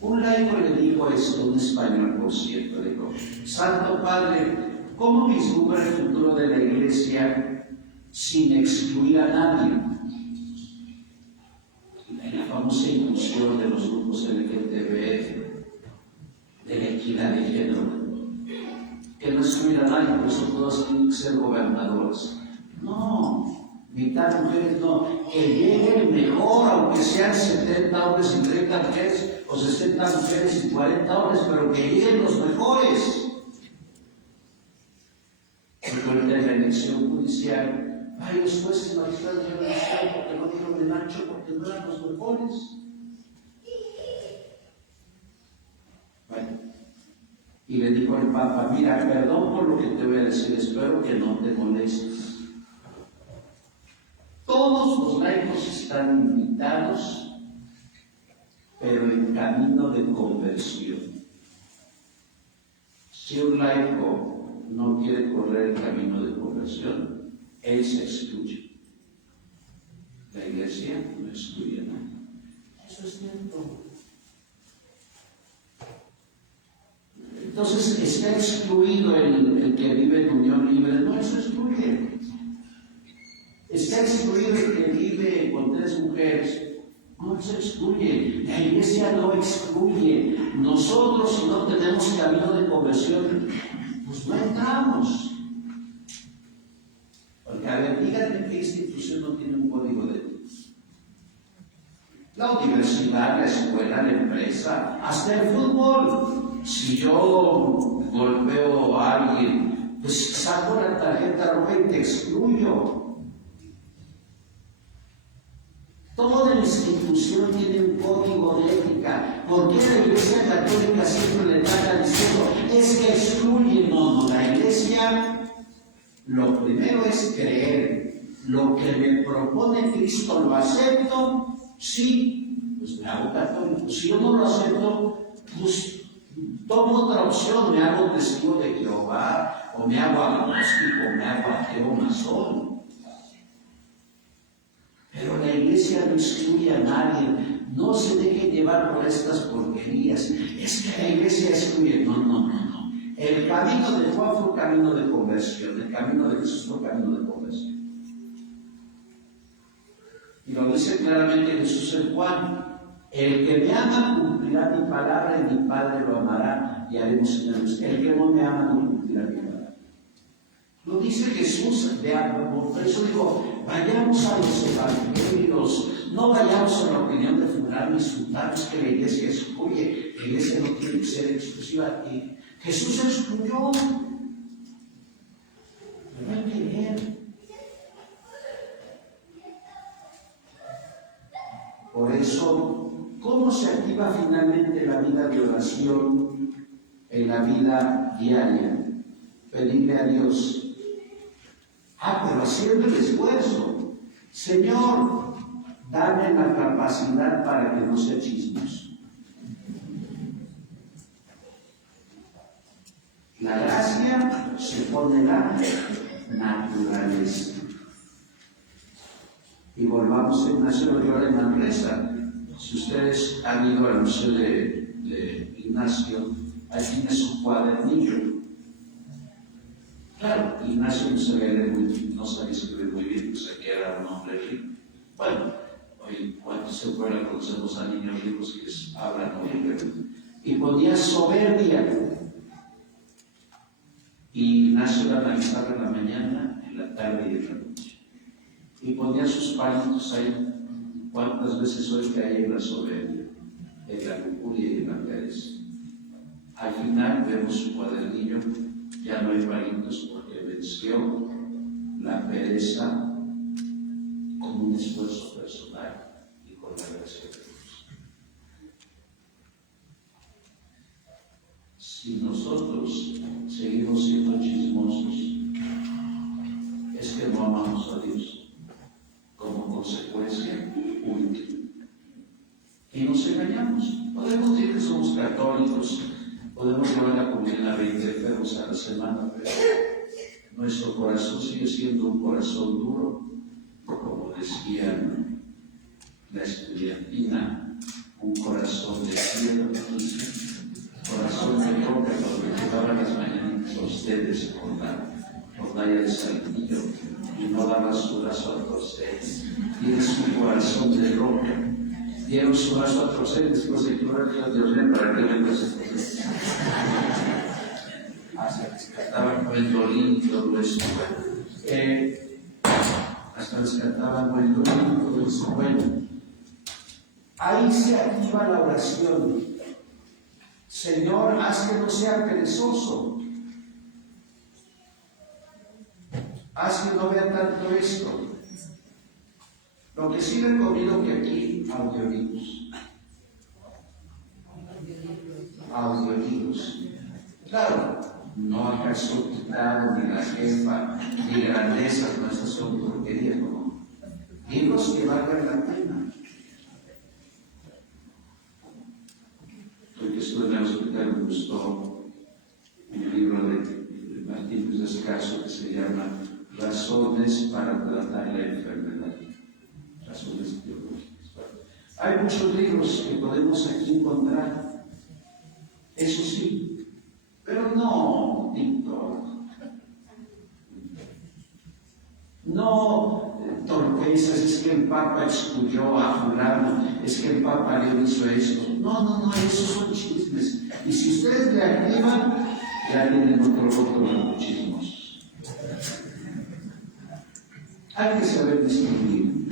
Un laico le dijo esto, un español por cierto, dijo: Santo Padre, ¿cómo vislumbra el futuro de la Iglesia sin excluir a nadie? En la famosa inclusión de los grupos LGTB, de la equidad de género, que no excluir a nadie, por eso todos tienen que ser gobernadores. No, mitad mujeres no, que lleguen mejor, aunque sean 70 hombres y 30 mujeres, o 60 mujeres y 40 hombres, pero que lleguen los mejores. Porque en la elección judicial, los jueces magistrados no eligieron porque no dieron el ancho, porque no eran los mejores. Bueno, y le dijo al Papa: mira, perdón por lo que te voy a decir, espero que no te molestes. Todos los laicos están invitados, pero en camino de conversión. Si un laico no quiere correr el camino de conversión, él se excluye. La Iglesia no excluye a nadie. Eso es cierto. Entonces, está excluido el que vive en unión libre. No, eso excluye. Está excluido el que vive con 3 mujeres. No, eso excluye. La iglesia no excluye. Nosotros, si no tenemos camino de conversión, pues no entramos. Porque, a ver, díganme qué institución no tiene un código de ética. La universidad, la escuela, la empresa, hasta el fútbol. Si yo golpeo a alguien, pues saco la tarjeta roja y te excluyo. Toda institución tiene un código de ética. ¿Por qué la Iglesia Católica siempre le trata diciendo es que excluye? No, la Iglesia lo primero es creer. Lo que me propone Cristo lo acepto, sí, pues me hago católico. Si yo no lo acepto, pues tomo otra opción, me hago testigo de Jehová, o me hago agnóstico, me hago ateo masón. Pero la iglesia no excluye a nadie, no se deje llevar por estas porquerías. Es que la iglesia excluye, no. El camino de Juan fue un camino de conversión, el camino de Jesús fue un camino de conversión. Y lo dice claramente Jesús en Juan. El que me ama cumplirá mi palabra y mi Padre lo amará y haremos señales. El que no me ama no cumplirá mi palabra. Lo dice Jesús, por eso digo, vayamos a los evangelios, no vayamos a la opinión de fulano, insultamos que la iglesia excluye. La iglesia no tiene que ser exclusiva aquí. Jesús excluyó. Pero hay que ver. Por eso, ¿cómo se activa finalmente la vida de oración en la vida diaria? Pedirle a Dios. Pero haciendo el esfuerzo. Señor, dame la capacidad para que no sea chismoso. La gracia se pone la naturaleza. Y volvamos a Ignacio de Loyola en Manresa. Si ustedes han ido al museo de Ignacio, ahí tiene su cuadernillo. Claro, Ignacio no sabía escribir muy bien, pues aquí era un hombre rico. Bueno, hoy cuando se fuera conocemos a niños ricos que les hablan muy bien. Y ponía soberbia. Y Ignacio la analizaba en la mañana, en la tarde y en la noche. Y ponía sus palitos ahí. ¿Cuántas veces hoy cae en la soberbia, en la lujuria y en la pereza? Al final vemos su cuadernillo, ya no hay palitos porque venció la pereza con un esfuerzo personal y con la gracia de Dios. Si nosotros seguimos siendo chismosos, es que no amamos a Dios. Como consecuencia última. Y nos engañamos. Podemos decir que somos católicos, podemos llevar la comida a 20 enfermos a la semana, pero nuestro corazón sigue siendo un corazón duro, como decía la estudiantina, un corazón de piedra, corazón de roca, donde llevaban las mañanitas a ustedes con la rondalla de Saltillo y no daba su brazo a torcer. Tiene su corazón de roca. Dieron su brazo a torcer después de llorar a Dios para que vengas a torcer. Hasta rescataban con el dolín y todo eso. Hasta rescataban con el dolín y todo eso. Bueno, ahí se activa la oración. Señor, haz que no sea perezoso. Haz que no vea tanto esto. Lo que sí recomiendo que aquí, audiolibros. Claro, no a caso quitado, ni la jefa, ni grandezas, no, estas son porquerías, no. Libros que valgan la pena. Hoy que estuve en el hospital me gustó un libro de Martín Luis Descalzo que se llama Razones para tratar la enfermedad. Razones teológicas. Hay muchos libros que podemos aquí encontrar, eso sí, Pero no TikTok, no torpezas, es que el Papa excluyó a fulano, es que el Papa le hizo esto. No, esos son chismes. Y si ustedes le activan, ya tienen otro voto chismosos. Hay que saber distinguir.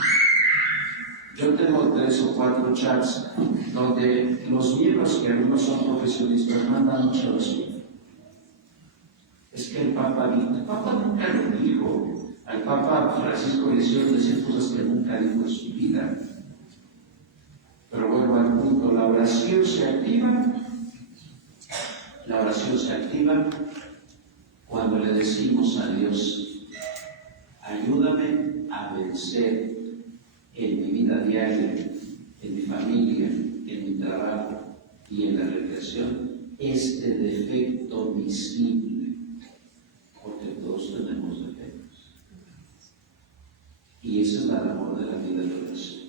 Yo tengo 3 o 4 chats donde los miembros, que algunos son profesionistas, mandan mucho a los hijos. Es que el Papa nunca lo dijo. Al Papa Francisco le hicieron decir cosas que nunca dijo en su vida. Pero vuelvo al punto, la oración se activa cuando le decimos a Dios, ayúdame a vencer en mi vida diaria, en mi familia, en mi trabajo y en la recreación, este defecto visible, porque todos tenemos defectos. Y esa es la labor de la vida de oración.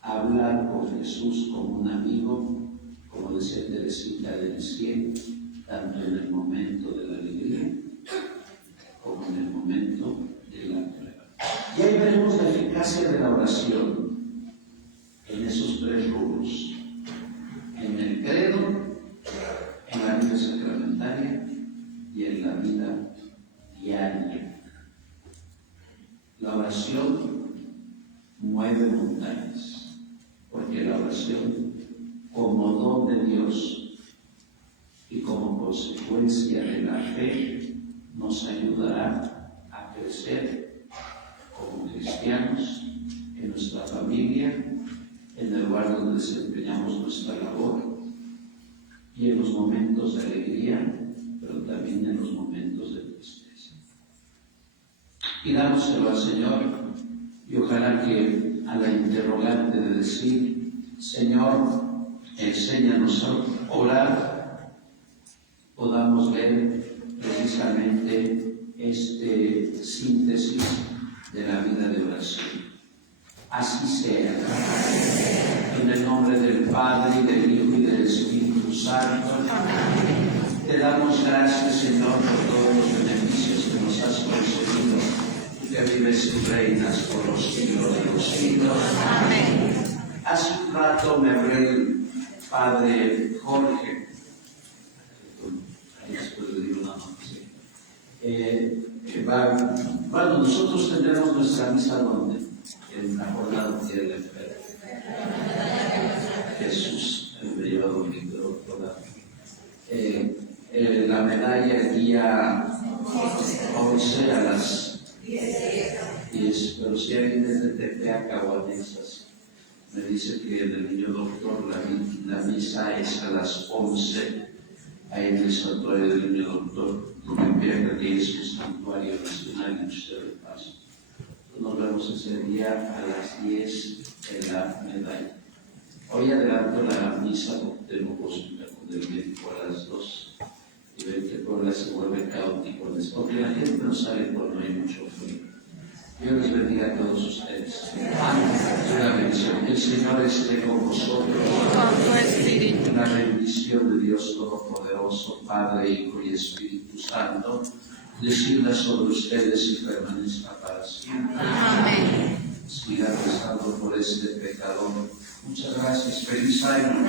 Hablar con Jesús como un amigo, como decía Teresita de Lisieux, tanto en el momento de la alegría como en el momento de la prueba. Y ahí veremos la eficacia de la oración en esos 3 rubros: en el credo, en la vida sacramentaria y en la vida diaria. La oración mueve montañas, porque la oración, como don de Dios y como consecuencia de la fe, nos ayudará a crecer como cristianos en nuestra familia, en el lugar donde desempeñamos nuestra labor y en los momentos de alegría, pero también en los momentos de tristeza. Pidámoselo al Señor y ojalá que a la interrogante de decir, Señor, enséñanos a orar, podamos ver precisamente este síntesis de la vida de oración. Así sea. En el nombre del Padre, y del Hijo, y del Espíritu Santo. Te damos gracias, Señor, por todos los beneficios que nos has concedido, que vives y reinas por los siglos de los siglos. Amén. Hace un rato me habló el Padre Jorge, después le digo una noticia, que bueno, nosotros tendremos nuestra misa donde, en la jornada de la enfermedad. Jesús me lleva domingo toda. La medalla el día 11 a las 10, pero si alguien desde Tepeaca o Anesas me dice que en el Niño Doctor la misa es a las 11, ahí en el santuario del Niño Doctor, de Tepeaca, que es un santuario nacional en Ciudad de Paz. Nos vemos ese día a las 10 en la medalla. Hoy adelanto la misa porque tengo consulta con el médico a las 2 y ven que Puebla se vuelve caótico, porque la gente no sale cuando hay mucho frío. Dios les bendiga a todos ustedes. Amén. Una bendición. El Señor esté con vosotros. Con tu espíritu. La bendición de Dios Todopoderoso, Padre, Hijo y Espíritu Santo, descienda sobre ustedes y permanezca para siempre. Amén. Siga rezando por este pecador. Muchas gracias. Feliz año.